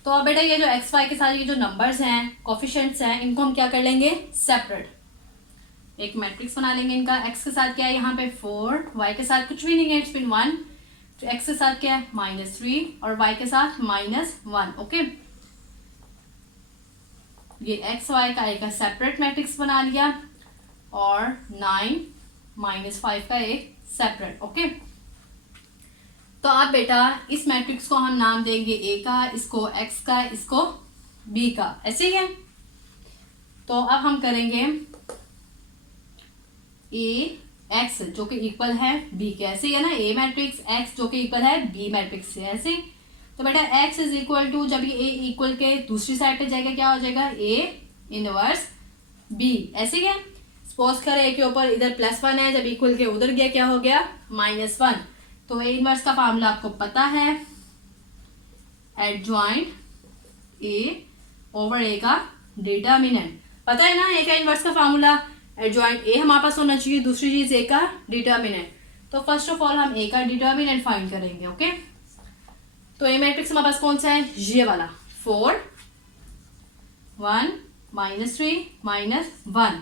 तो अब बेटा ये जो एक्स वाई के साथ ये जो नंबर्स हैं कोफिशिएंट्स हैं, इनको हम क्या कर लेंगे सेपरेट, एक मैट्रिक्स बना लेंगे इनका। एक्स के साथ क्या है यहाँ पे 4, वाई के साथ कुछ भी नहीं है, इट्स बिन 1। तो एक्स के साथ क्या है -3 और वाई के साथ -1। ओके, ये एक्स वाई का एक सेपरेट मैट्रिक्स बना लिया और 9 -5 का एक सेपरेट। ओके, तो अब बेटा इस मैट्रिक्स को हम नाम देंगे ए का, इसको एक्स का, इसको बी का। ऐसे ही है। तो अब हम करेंगे ए एक्स जो कि इक्वल है बी के। ऐसे ही है ना, ए मैट्रिक्स एक्स जो कि इक्वल है बी मैट्रिक्स से। ऐसे, तो बेटा एक्स इज इक्वल टू, जब ये ए इक्वल के दूसरी साइड पे जाएगा क्या हो जाएगा ए इनवर्स बी। ऐसे ही है। सपोज करें ए के ऊपर इधर +1 है, जब इक्वल के उधर गया क्या हो गया -1। तो ए इनवर्स का फार्मूला आपको पता है, एडजॉइंट ए ओवर ए का डिटर्मिनेंट। पता है ना ए का इनवर्स का फार्मूला, एडजॉइंट ए हमारे पास होना चाहिए, दूसरी चीज ए का डिटर्मिनेंट। तो फर्स्ट ऑफ ऑल हम ए का डिटर्मिनेंट फाइंड करेंगे। ओके, तो ए मैट्रिक्स हमारे पास कौन सा है, ये वाला 4 1 -3 -1।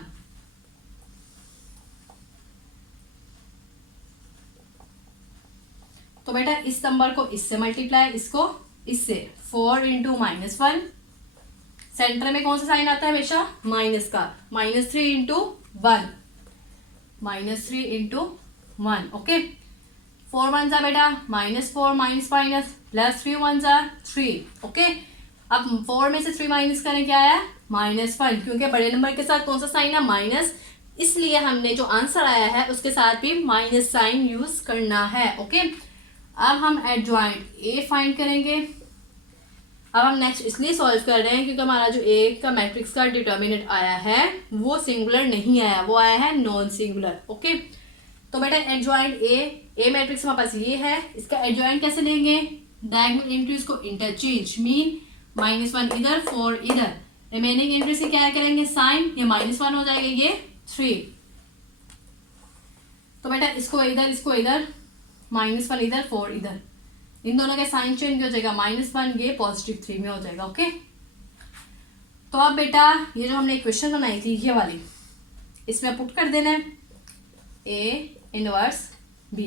तो बेटा इस नंबर को इससे मल्टीप्लाई, इसको इससे, 4 इंटू -1, सेंटर में कौन सा साइन आता है हमेशा, माइनस का, -3 इंटू 1, -3 इंटू 1, ओके। 4 वन जा बेटा -4 माइनस माइनस प्लस 3 वन जा 3, ओके। अब 4 में से 3 माइनस करें, क्या आया, -1, क्योंकि बड़े नंबर के साथ कौन सा साइन है, माइनस, इसलिए हमने जो आंसर आया है उसके साथ भी माइनस साइन यूज करना है, ओके। अब हम एडजॉइंट ए फाइंड करेंगे। अब हम नेक्स्ट इसलिए सॉल्व कर रहे हैं क्योंकि हमारा जो ए का मैट्रिक्स का डिटर्मिनेंट आया है वो सिंगुलर नहीं आया, वो आया है नॉन सिंगुलर, ओके। तो बेटा एडजॉइंट ए मैट्रिक्स हमारे पास ये है, इसका एडजॉइंट कैसे लेंगे, डायगोनल एंट्रीज को इंटरचेंज, मीन -1 इधर 4 इधर, रिमेनिंग एंट्रीज की क्या करेंगे, साइन, ये -1 हो जाएगा, ये 3। तो बेटा इसको इधर -1 इधर 4 इधर, इन दोनों के साइन चेंज हो जाएगा, -1 ये +3 में हो जाएगा, ओके। तो अब बेटा ये जो हमने इक्वेशन बनाई थी ये वाली, इसमें पुट कर देना है ए इनवर्स बी।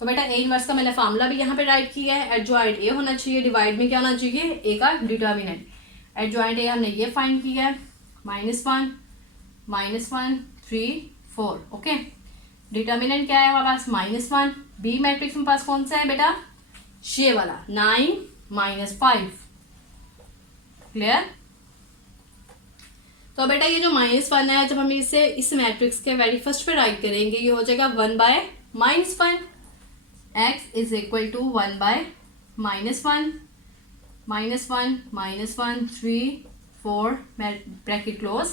तो बेटा ए इनवर्स का मैंने फार्मूला भी यहाँ पे राइट किया है, एडजॉइंट ए होना चाहिए, डिवाइड में क्या होना चाहिए, ए का डिटर्मिनेंट। एडजॉइंट ए हमने ये फाइंड किया है, -1 -1 3 4, ओके। डिटर्मिनेंट क्या है हमारे पास, -1। बी मैट्रिक्स में पास कौन सा है बेटा, ये वाला 9 -5, क्लियर। तो बेटा ये जो -1 है, जब हम इसे इस मैट्रिक्स के वेरी फर्स्ट पे राइट करेंगे, ये हो जाएगा 1/-1, x is equal to 1/-1, -1 3 4 bracket close,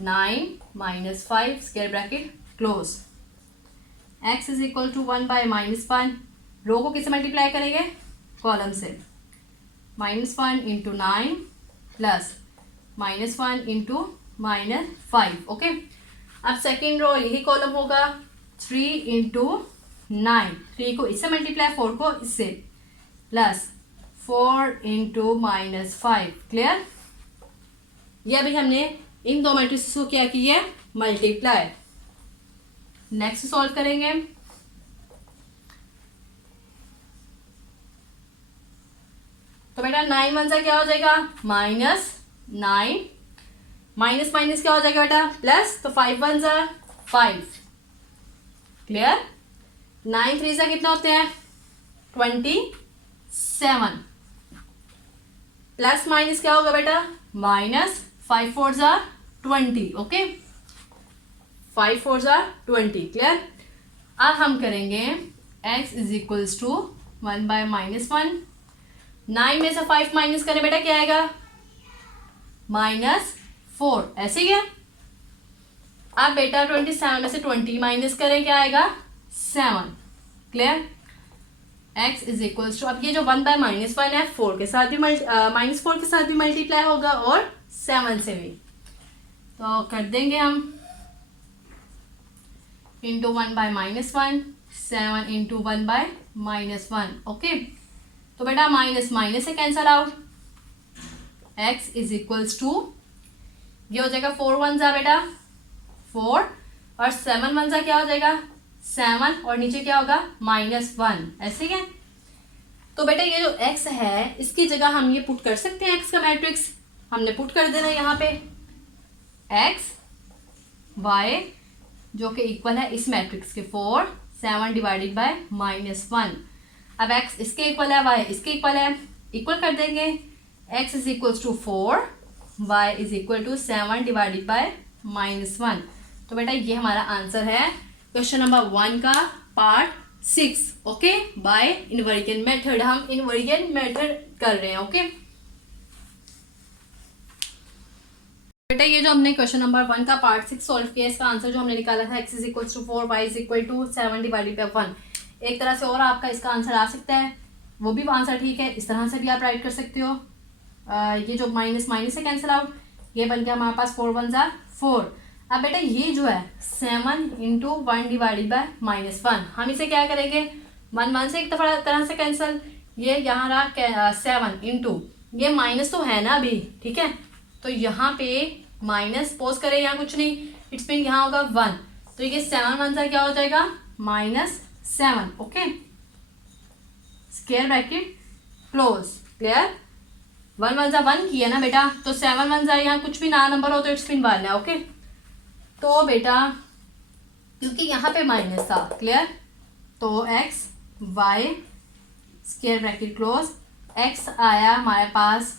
9 -5 square bracket close, x is equal to 1/-1, row को किससे मल्टीप्लाई करेंगे, कॉलम से, -1 इंटू 9 प्लस -1 इंटू -5, ओके। अब सेकेंड रो यही कॉलम होगा, 3 इंटू 9, 3 को इससे मल्टीप्लाई, 4 को इससे, प्लस 4 इंटू -5, क्लियर। ये अभी हमने इन दो मैट्रिक्स को क्या किया, मल्टीप्लाई। नेक्स्ट सॉल्व करेंगे। तो बेटा 9 वन सा क्या हो जाएगा, -9, माइनस क्या हो जाएगा बेटा, प्लस, तो 5 वन सा 5, क्लियर। 9 3 सा कितना होते हैं, 27, प्लस माइनस क्या होगा बेटा, -5 4 सा 20, ओके, 5 4 सा 20, क्लियर। अब हम करेंगे x इज इक्वल्स टू 1/-1, 9 में से 5 माइनस करें बेटा क्या आएगा, -4, ऐसे ही है। अब बेटा 27 में से 20 माइनस करें क्या आएगा, 7, clear. x is equals to, अब ये जो 1/-1 है 4 के साथ भी -4 के साथ भी मल्टीप्लाई होगा और 7 से भी, तो कर देंगे हम इंटू 1/-1, 7 इंटू 1/-1, ओके। तो बेटा माइनस माइनस से cancel out, x is equals to, ये हो जाएगा 4 वन जा बेटा 4 और 7 वन जा क्या हो जाएगा 7 और नीचे क्या होगा -1, ऐसे है। तो बेटा ये जो x है इसकी जगह हम ये पुट कर सकते हैं, x का मैट्रिक्स हमने पुट कर देना है यहाँ पे, x y जो कि इक्वल है इस मैट्रिक्स के 4 7 डिवाइडेड बाय -1। अब x इसके इक्वल है, y इसके इक्वल है, इक्वल कर देंगे, x is equal to 4, y is equal to 7 divided by -1। तो बेटा ये हमारा आंसर है क्वेश्चन नंबर 1 का part 6, okay, by invariant method. हम इनवेरिएंट मेथड कर रहे हैं, ओके। बेटा ये जो हमने क्वेश्चन नंबर 1 का पार्ट 6 सॉल्व किया, इसका आंसर जो हमने निकाला था x is equal to 4, y is equal to 7 divided by 1। एक तरह से और आपका इसका आंसर आ सकता है, वो भी आंसर ठीक है, इस तरह से भी आप राइट कर सकते हो। ये जो माइनस माइनस से कैंसिल आउट, ये बन गया हमारे पास 4 वन ज़ा 4। अब बेटा ये जो है 7 इंटू 1 डिवाइडेड बाय -1, हम इसे क्या करेंगे 1 से एक तरह से कैंसिल, ये यहाँ रहा 7 इंटू, ये माइनस तो है ना अभी, ठीक है, तो यहाँ पे माइनस पोज करें, यहाँ कुछ नहीं, इट्स मीन यहाँ होगा 1, तो ये 7 वन सा क्या हो जाएगा 7, okay, square bracket close, clear. 1 1 1 किया ना बेटा, तो 7 1 यहाँ कुछ भी ना नंबर हो तो इट्स मीन 1 है, ओके। तो बेटा क्योंकि यहाँ पे माइनस था, क्लियर, तो x y square bracket close, x आया हमारे पास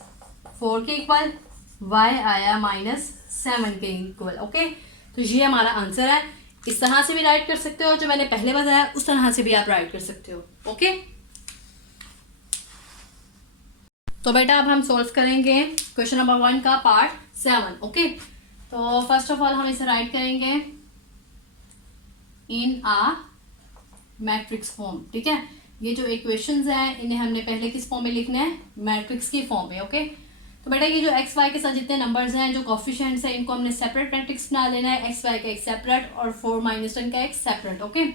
4 के इक्वल, वाई आया -7 के इक्वल, ओके। तो ये हमारा आंसर है। इस तरह से भी राइट कर सकते हो, जो मैंने पहले बताया उस तरह से भी आप राइट कर सकते हो, ओके। तो बेटा अब हम सॉल्व करेंगे क्वेश्चन नंबर 1 का पार्ट 7, ओके। तो फर्स्ट ऑफ ऑल हम इसे राइट करेंगे इन आ मैट्रिक्स फॉर्म, ठीक है। ये जो इक्वेशंस हैं इन्हें हमने पहले किस फॉर्म में लिखना है, मैट्रिक्स की फॉर्म में, ओके। तो बेटा ये जो एक्स वाई के साथ जितने नंबर्स हैं, जो कोफिशिएंट्स हैं, इनको हमने सेपरेट मैट्रिक्स बना लेना है। एक्स वाई का एक सेपरेट और 4 - 10 का एक सेपरेट, ओके।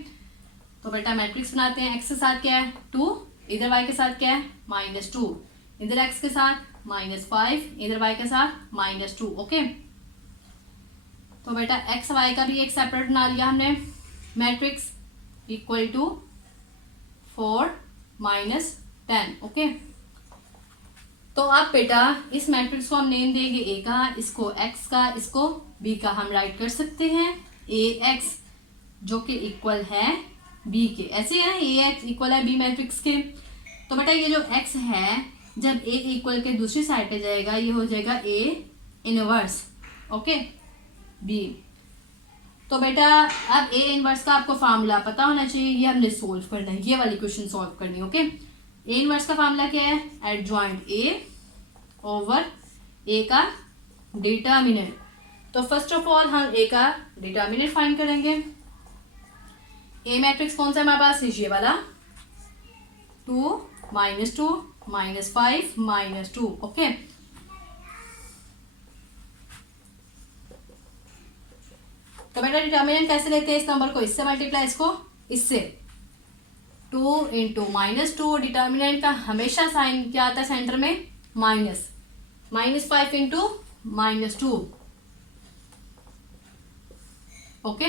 तो बेटा मैट्रिक्स बनाते हैं। एक्स के साथ क्या है 2, इधर वाई के साथ क्या है -2, इधर एक्स के साथ -5, इधर वाई के साथ -2, ओके। तो बेटा एक्स वाई का भी एक सेपरेट बना लिया हमने मैट्रिक्स, इक्वल टू 4 - 10, ओके। तो अब बेटा इस मैट्रिक्स को हम नेम देंगे ए का, इसको एक्स का, इसको बी का। हम राइट कर सकते हैं ए एक्स जो कि इक्वल है बी के, ऐसे है ना, ए एक्स इक्वल है बी मैट्रिक्स के। तो बेटा ये जो एक्स है जब ए इक्वल के दूसरी साइड पे जाएगा ये हो जाएगा ए इनवर्स, ओके, बी। तो बेटा अब ए इनवर्स का आपको फार्मूला पता होना चाहिए, ये हमने सोल्व करना है, ये वाली क्वेश्चन सॉल्व करनी है, ओके। ए इनवर्स का फार्मूला क्या है, एडजॉइंट ए ओवर ए का डिटर्मिनेंट। तो फर्स्ट ऑफ ऑल हम ए का डिटर्मिनेंट फाइंड करेंगे। ए मैट्रिक्स कौन सा है हमारे पास, ये वाला 2 -2 -5 -2, ओके। तो बेटा डिटर्मिनेंट कैसे लेते हैं, इस नंबर को इससे मल्टीप्लाई, इसको इससे, 2 × -2, डिटर्मिनेंट का हमेशा साइन क्या आता है सेंटर में माइनस, -5 × -2, ओके।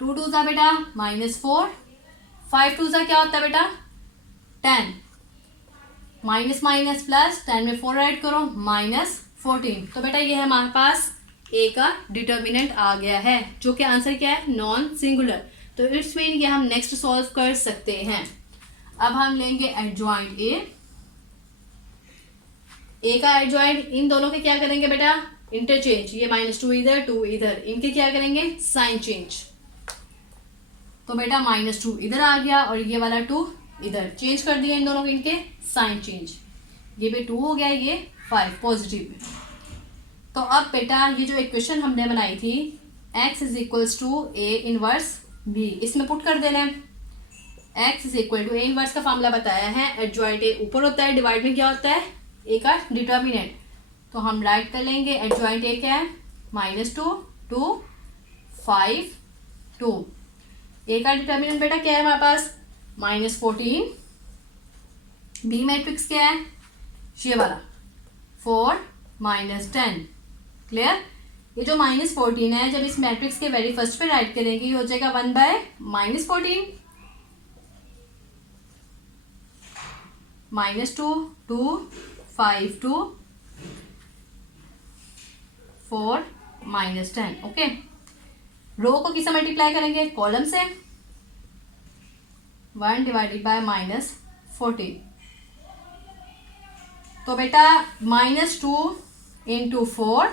2 2 सा बेटा -4, 5 2 सा क्या होता है बेटा 10, माइनस माइनस प्लस, 10 में 4 ऐड करो -14। तो बेटा ये है हमारे पास ए का डिटर्मिनेंट आ गया है, जो कि आंसर क्या है नॉन सिंगुलर। तो इट्स मीन ये हम नेक्स्ट सॉल्व कर सकते हैं। अब हम लेंगे एडजॉइंट ए का एडजॉइंट, इन दोनों के क्या करेंगे बेटा इंटरचेंज, ये -2 इधर 2 इधर, इनके क्या करेंगे साइन चेंज। तो बेटा -2 इधर आ गया और ये वाला 2 इधर, चेंज कर दिया इन दोनों के इनके साइन चेंज, ये भी 2 हो गया, ये 5 पॉजिटिव में। तो अब बेटा ये जो इक्वेशन हमने बनाई थी x = a इनवर्स b, इसमें पुट कर देना है। x = a इनवर्स का फॉर्मूला बताया है, एडजॉइंट ए ऊपर होता है, डिवाइड में क्या होता है a का डिटर्मिनेंट। तो हम राइट कर लेंगे एडजॉइंट ए क्या है -2 2 5 2, a का डिटर्मिनेंट बेटा क्या है हमारे पास -14, b मैट्रिक्स क्या है ये वाला 4 - 10, क्लियर। ये जो -14 है जब इस मैट्रिक्स के वेरी फर्स्ट पे राइट करेंगे ये हो जाएगा 1/-14, -2 2 5 2 4 -10, ओके। रो को किससे मल्टीप्लाई करेंगे कॉलम से, 1 / -14। तो बेटा -2 × 4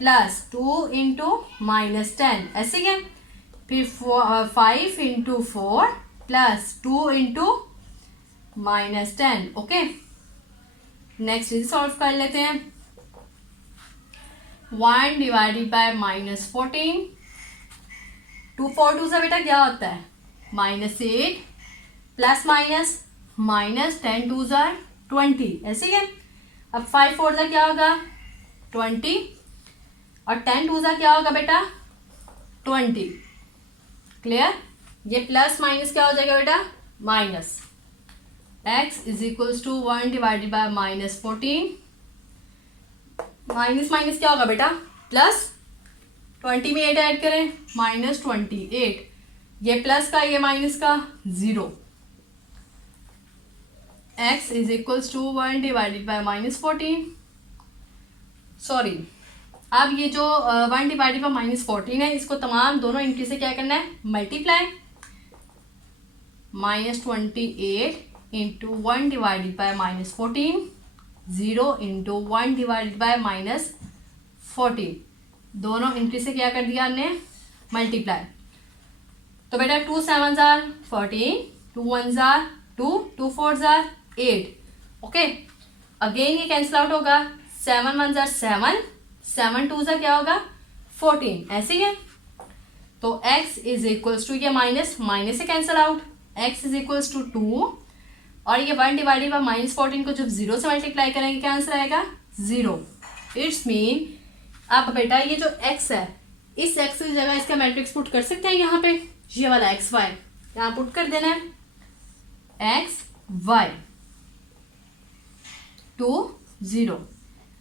+ 2 × -10, ऐसे क्या, फिर 5 × 4 + 2 × -10, ओके। नेक्स्ट इसे सॉल्व कर लेते हैं। 1 / -14, 2 4 2 से बेटा क्या होता है -8 प्लस माइनस -10 2 = 20, ऐसे क्या। अब 5 4 सा क्या होगा 20 और 10 2 सा क्या होगा बेटा 20, क्लियर। ये प्लस माइनस क्या हो जाएगा बेटा माइनस। x = 1 / -14, माइनस क्या होगा बेटा प्लस, 20 में 8 ऐड करें -28, ये प्लस का ये माइनस का 0। x is equals to 1 divided by -14। Sorry, अब ये जो 1 डिवाइडेड बाय -14 है, इसको तमाम दोनों इंटू से क्या करना है, multiply. -28 into 1 divided by -14, 0 into 1 divided by -14, दोनों इंटू से क्या कर दिया हमने, मल्टीप्लाई। तो बेटा 2 7 R 14, 2 1 R 2, 2 4 R 8। Okay, again ये कैंसिल आउट होगा, 7 1 आर 7, 7 2 क्या होगा 14, ऐसे ही है। तो x इज इक्वल्स टू, ये माइनस माइनस से cancel out, x is equals to 2, और ये 1 डिवाइडेड बाय -14 को जब 0 से मल्टीप्लाई करेंगे क्या आंसर आएगा, 0। इट्स मीन अब बेटा ये जो x है, इस x की जगह इसका मैट्रिक्स पुट कर सकते हैं यहाँ पे, ये वाला xy यहाँ पुट कर देना है, xy 2 0।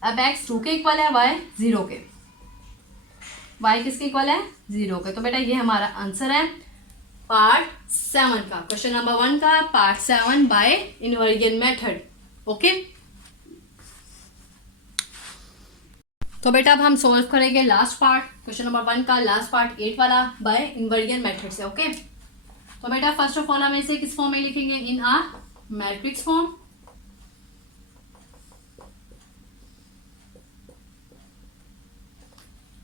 अब x 2 के इक्वल है, y 0 के, y किसके इक्वल है, 0 के। तो बेटा ये हमारा आंसर है पार्ट 7 का, क्वेश्चन नंबर 1 का part 7 by inversion method. Okay, तो बेटा अब हम सॉल्व करेंगे लास्ट पार्ट, क्वेश्चन नंबर 1 का लास्ट पार्ट 8 वाला बाय इनवर्जन मेथड से। ओके, तो बेटा फर्स्ट ऑफ ऑल हम इसे किस फॉर्म में लिखेंगे, इन आ मैट्रिक्स फॉर्म।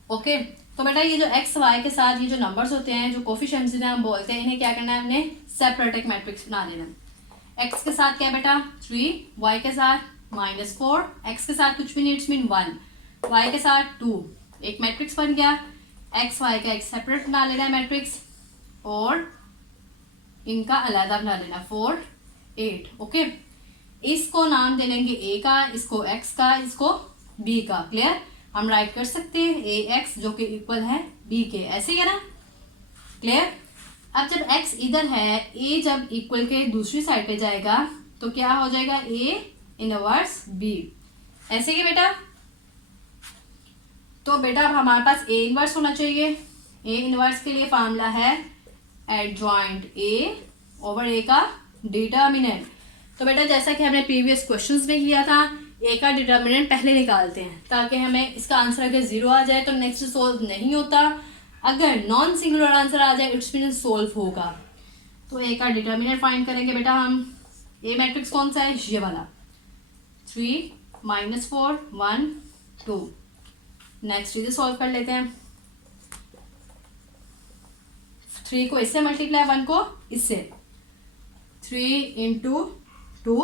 ओके, तो बेटा ये जो एक्स वाई के साथ ये जो नंबर्स होते हैं, जो कोफिशिएंट्स हैं हम बोलते हैं, इन्हें क्या करना है, हमने सेपरेट एक मैट्रिक्स बना देना है। एक्स के साथ क्या है बेटा 3, वाई के साथ -4, एक्स के साथ कुछ भी नहीं, इट्स मीन 1, वाई के साथ 2, एक मैट्रिक्स बन गया। एक्स वाई का एक सेपरेट बना लेना है मैट्रिक्स, और इनका अलग बना लेना 4 8। ओके, इसको नाम दे लेंगे ए का, इसको एक्स का, इसको बी का। क्लियर, हम राइट कर सकते हैं ए एक्स जो कि इक्वल है बी के, ऐसे ही है ना। क्लियर, अब जब x इधर है, a जब इक्वल के दूसरी साइड पे जाएगा तो क्या हो जाएगा, a इनवर्स b, ऐसे ही बेटा। तो बेटा अब हमारे पास a इनवर्स होना चाहिए। a इनवर्स के लिए फॉर्मूला है एडजॉइंट a ओवर a का डिटर्मिनेंट। तो बेटा जैसा कि हमने प्रीवियस क्वेश्चंस में किया था, a का डिटर्मिनेंट पहले निकालते हैं ताकि हमें इसका आंसर अगर 0 आ जाए तो नेक्स्ट सोल्व नहीं होता, अगर नॉन सिंगुलर आंसर आ जाए इट्स मीन सोल्व होगा। तो a का डिटर्मिनेंट फाइंड करेंगे बेटा हम। a मैट्रिक्स कौन सा है, ये वाला 3 -4 1 2। नेक्स्ट इसे सॉल्व कर लेते हैं। 3 को इससे मल्टीप्लाई, 1 को इससे, 3 इंटू 2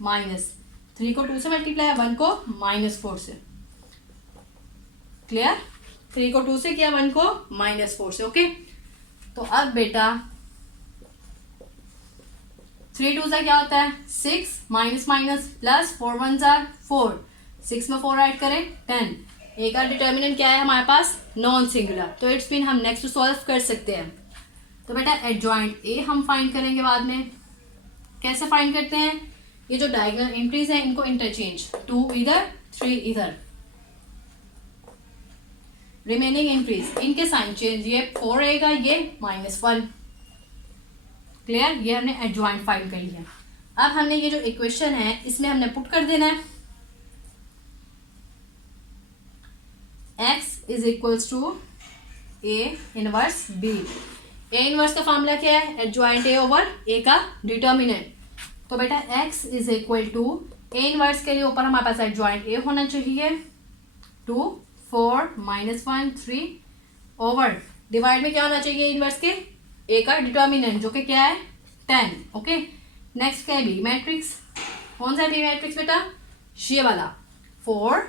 -3 को 2 से मल्टीप्लाई, 1 को -4 से। क्लियर, 3 को 2 से किया, 1 को -4 से। ओके, तो अब बेटा 3 2 क्या होता है 6, माइनस माइनस प्लस, 4 1 4, 6 में 4 ऐड करें 10। ए का डिटर्मिनेंट क्या है हमारे पास, नॉन सिंगुलर, तो इट्स मीन हम नेक्स्ट सॉल्व कर सकते हैं। तो बेटा एडजॉइंट ए हम फाइंड करेंगे बाद में। कैसे फाइंड करते हैं, ये जो डायगोनल एंट्रीज हैं इनको इंटरचेंज, 2 इधर 3 इधर, रिमेनिंग एंट्रीज इनके साइन चेंज, ये 4 रहेगा, ये -1। क्लियर, ये हमने एडजॉइंट फाइंड कर लिया। अब हमने ये जो इक्वेशन है इसमें हमने पुट कर देना है, x is equals to a inverse b। a inverse का फॉर्मूला क्या है, एडजॉइंट a ओवर a का डिटर्मिनेंट। तो बेटा x is equal to a inverse के लिए ऊपर हमारे पास एडजॉइंट a होना चाहिए, 2 4 -1 3 ओवर डिवाइड में क्या होना चाहिए इनवर्स के, a का डिटर्मिनेंट जो कि क्या है 10। ओके, नेक्स्ट क्या है बी मैट्रिक्स, कौन सा है बी मैट्रिक्स बेटा, ये वाला 4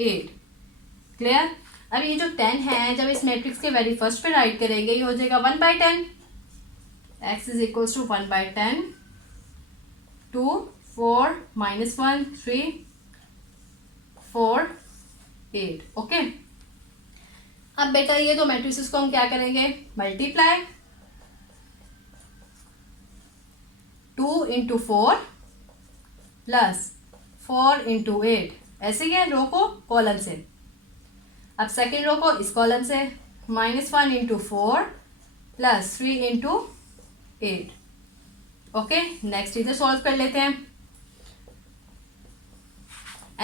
8। क्लियर, अब ये जो 10 है जब इस मैट्रिक्स के वेरी फर्स्ट पे राइट करेंगे ये हो जाएगा 1/10, x is equals to 1/10, 2 4 -1 3 4 8। Okay, अब बेटा ये दो मैट्रिक्स को हम क्या करेंगे, मल्टीप्लाई, 2 इंटू 4 प्लस 4 इंटू 8, ऐसे ही है रो को कॉलम से। अब सेकेंड रो को इस कॉलम से, -1 into 4 plus 3 into 8। Okay, next इधर सॉल्व कर लेते हैं।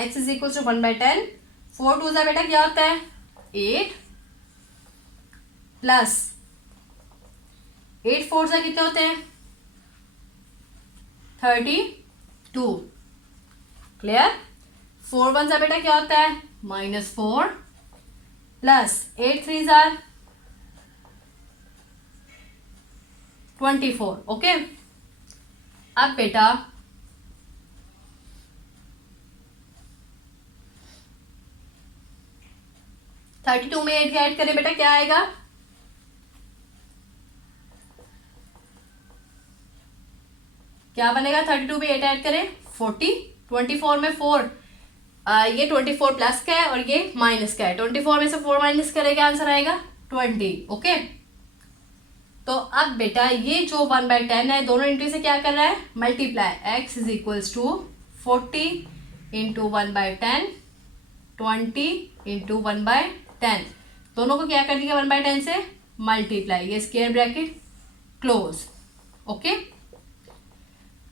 x is equal to 1/10। 4 2 बेटा क्या होता है 8 प्लस 8 4 कितने होते हैं 32। क्लियर। 4 1 बेटा क्या होता है -4 प्लस 8 3 24। ओके, अब बेटा थर्टी टू में 8 ऐड करें बेटा क्या आएगा क्या बनेगा 32 में 8 ऐड करें 40। 24 में 4 ये 24 प्लस का है और ये माइनस का है। 24 में से 4 माइनस करेगा आंसर आएगा 20। ओके, तो अब बेटा ये जो 1/10 है दोनों इंटू से क्या कर रहा है multiply. x is equals to 40 into 1/10 20 into 1/10 दोनों को क्या कर दिया 1/10 से मल्टीप्लाई। ये स्क्वायर ब्रैकेट क्लोज। ओके,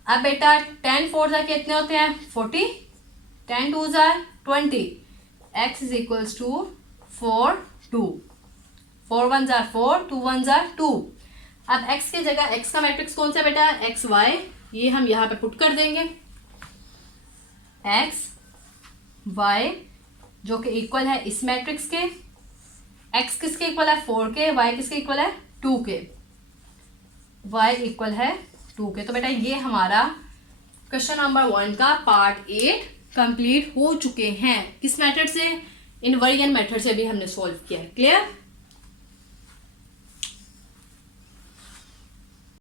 अब बेटा 10 4 कितने होते हैं 40। 10 2 20। x is equals to 4 2। 4 1 4 2 1 2। अब x की जगह x का मैट्रिक्स कौन सा है बेटा एक्स वाई। ये हम यहाँ पे पुट कर देंगे x y जो कि इक्वल है इस मैट्रिक्स के। x किसके इक्वल है 4 के, y किसके इक्वल है 2 के, y इक्वल है 2 के। तो बेटा ये हमारा क्वेश्चन नंबर 1 का पार्ट 8 कंप्लीट हो चुके हैं। किस मेथड से इनवर्जन मेथड से भी हमने सॉल्व किया है। क्लियर।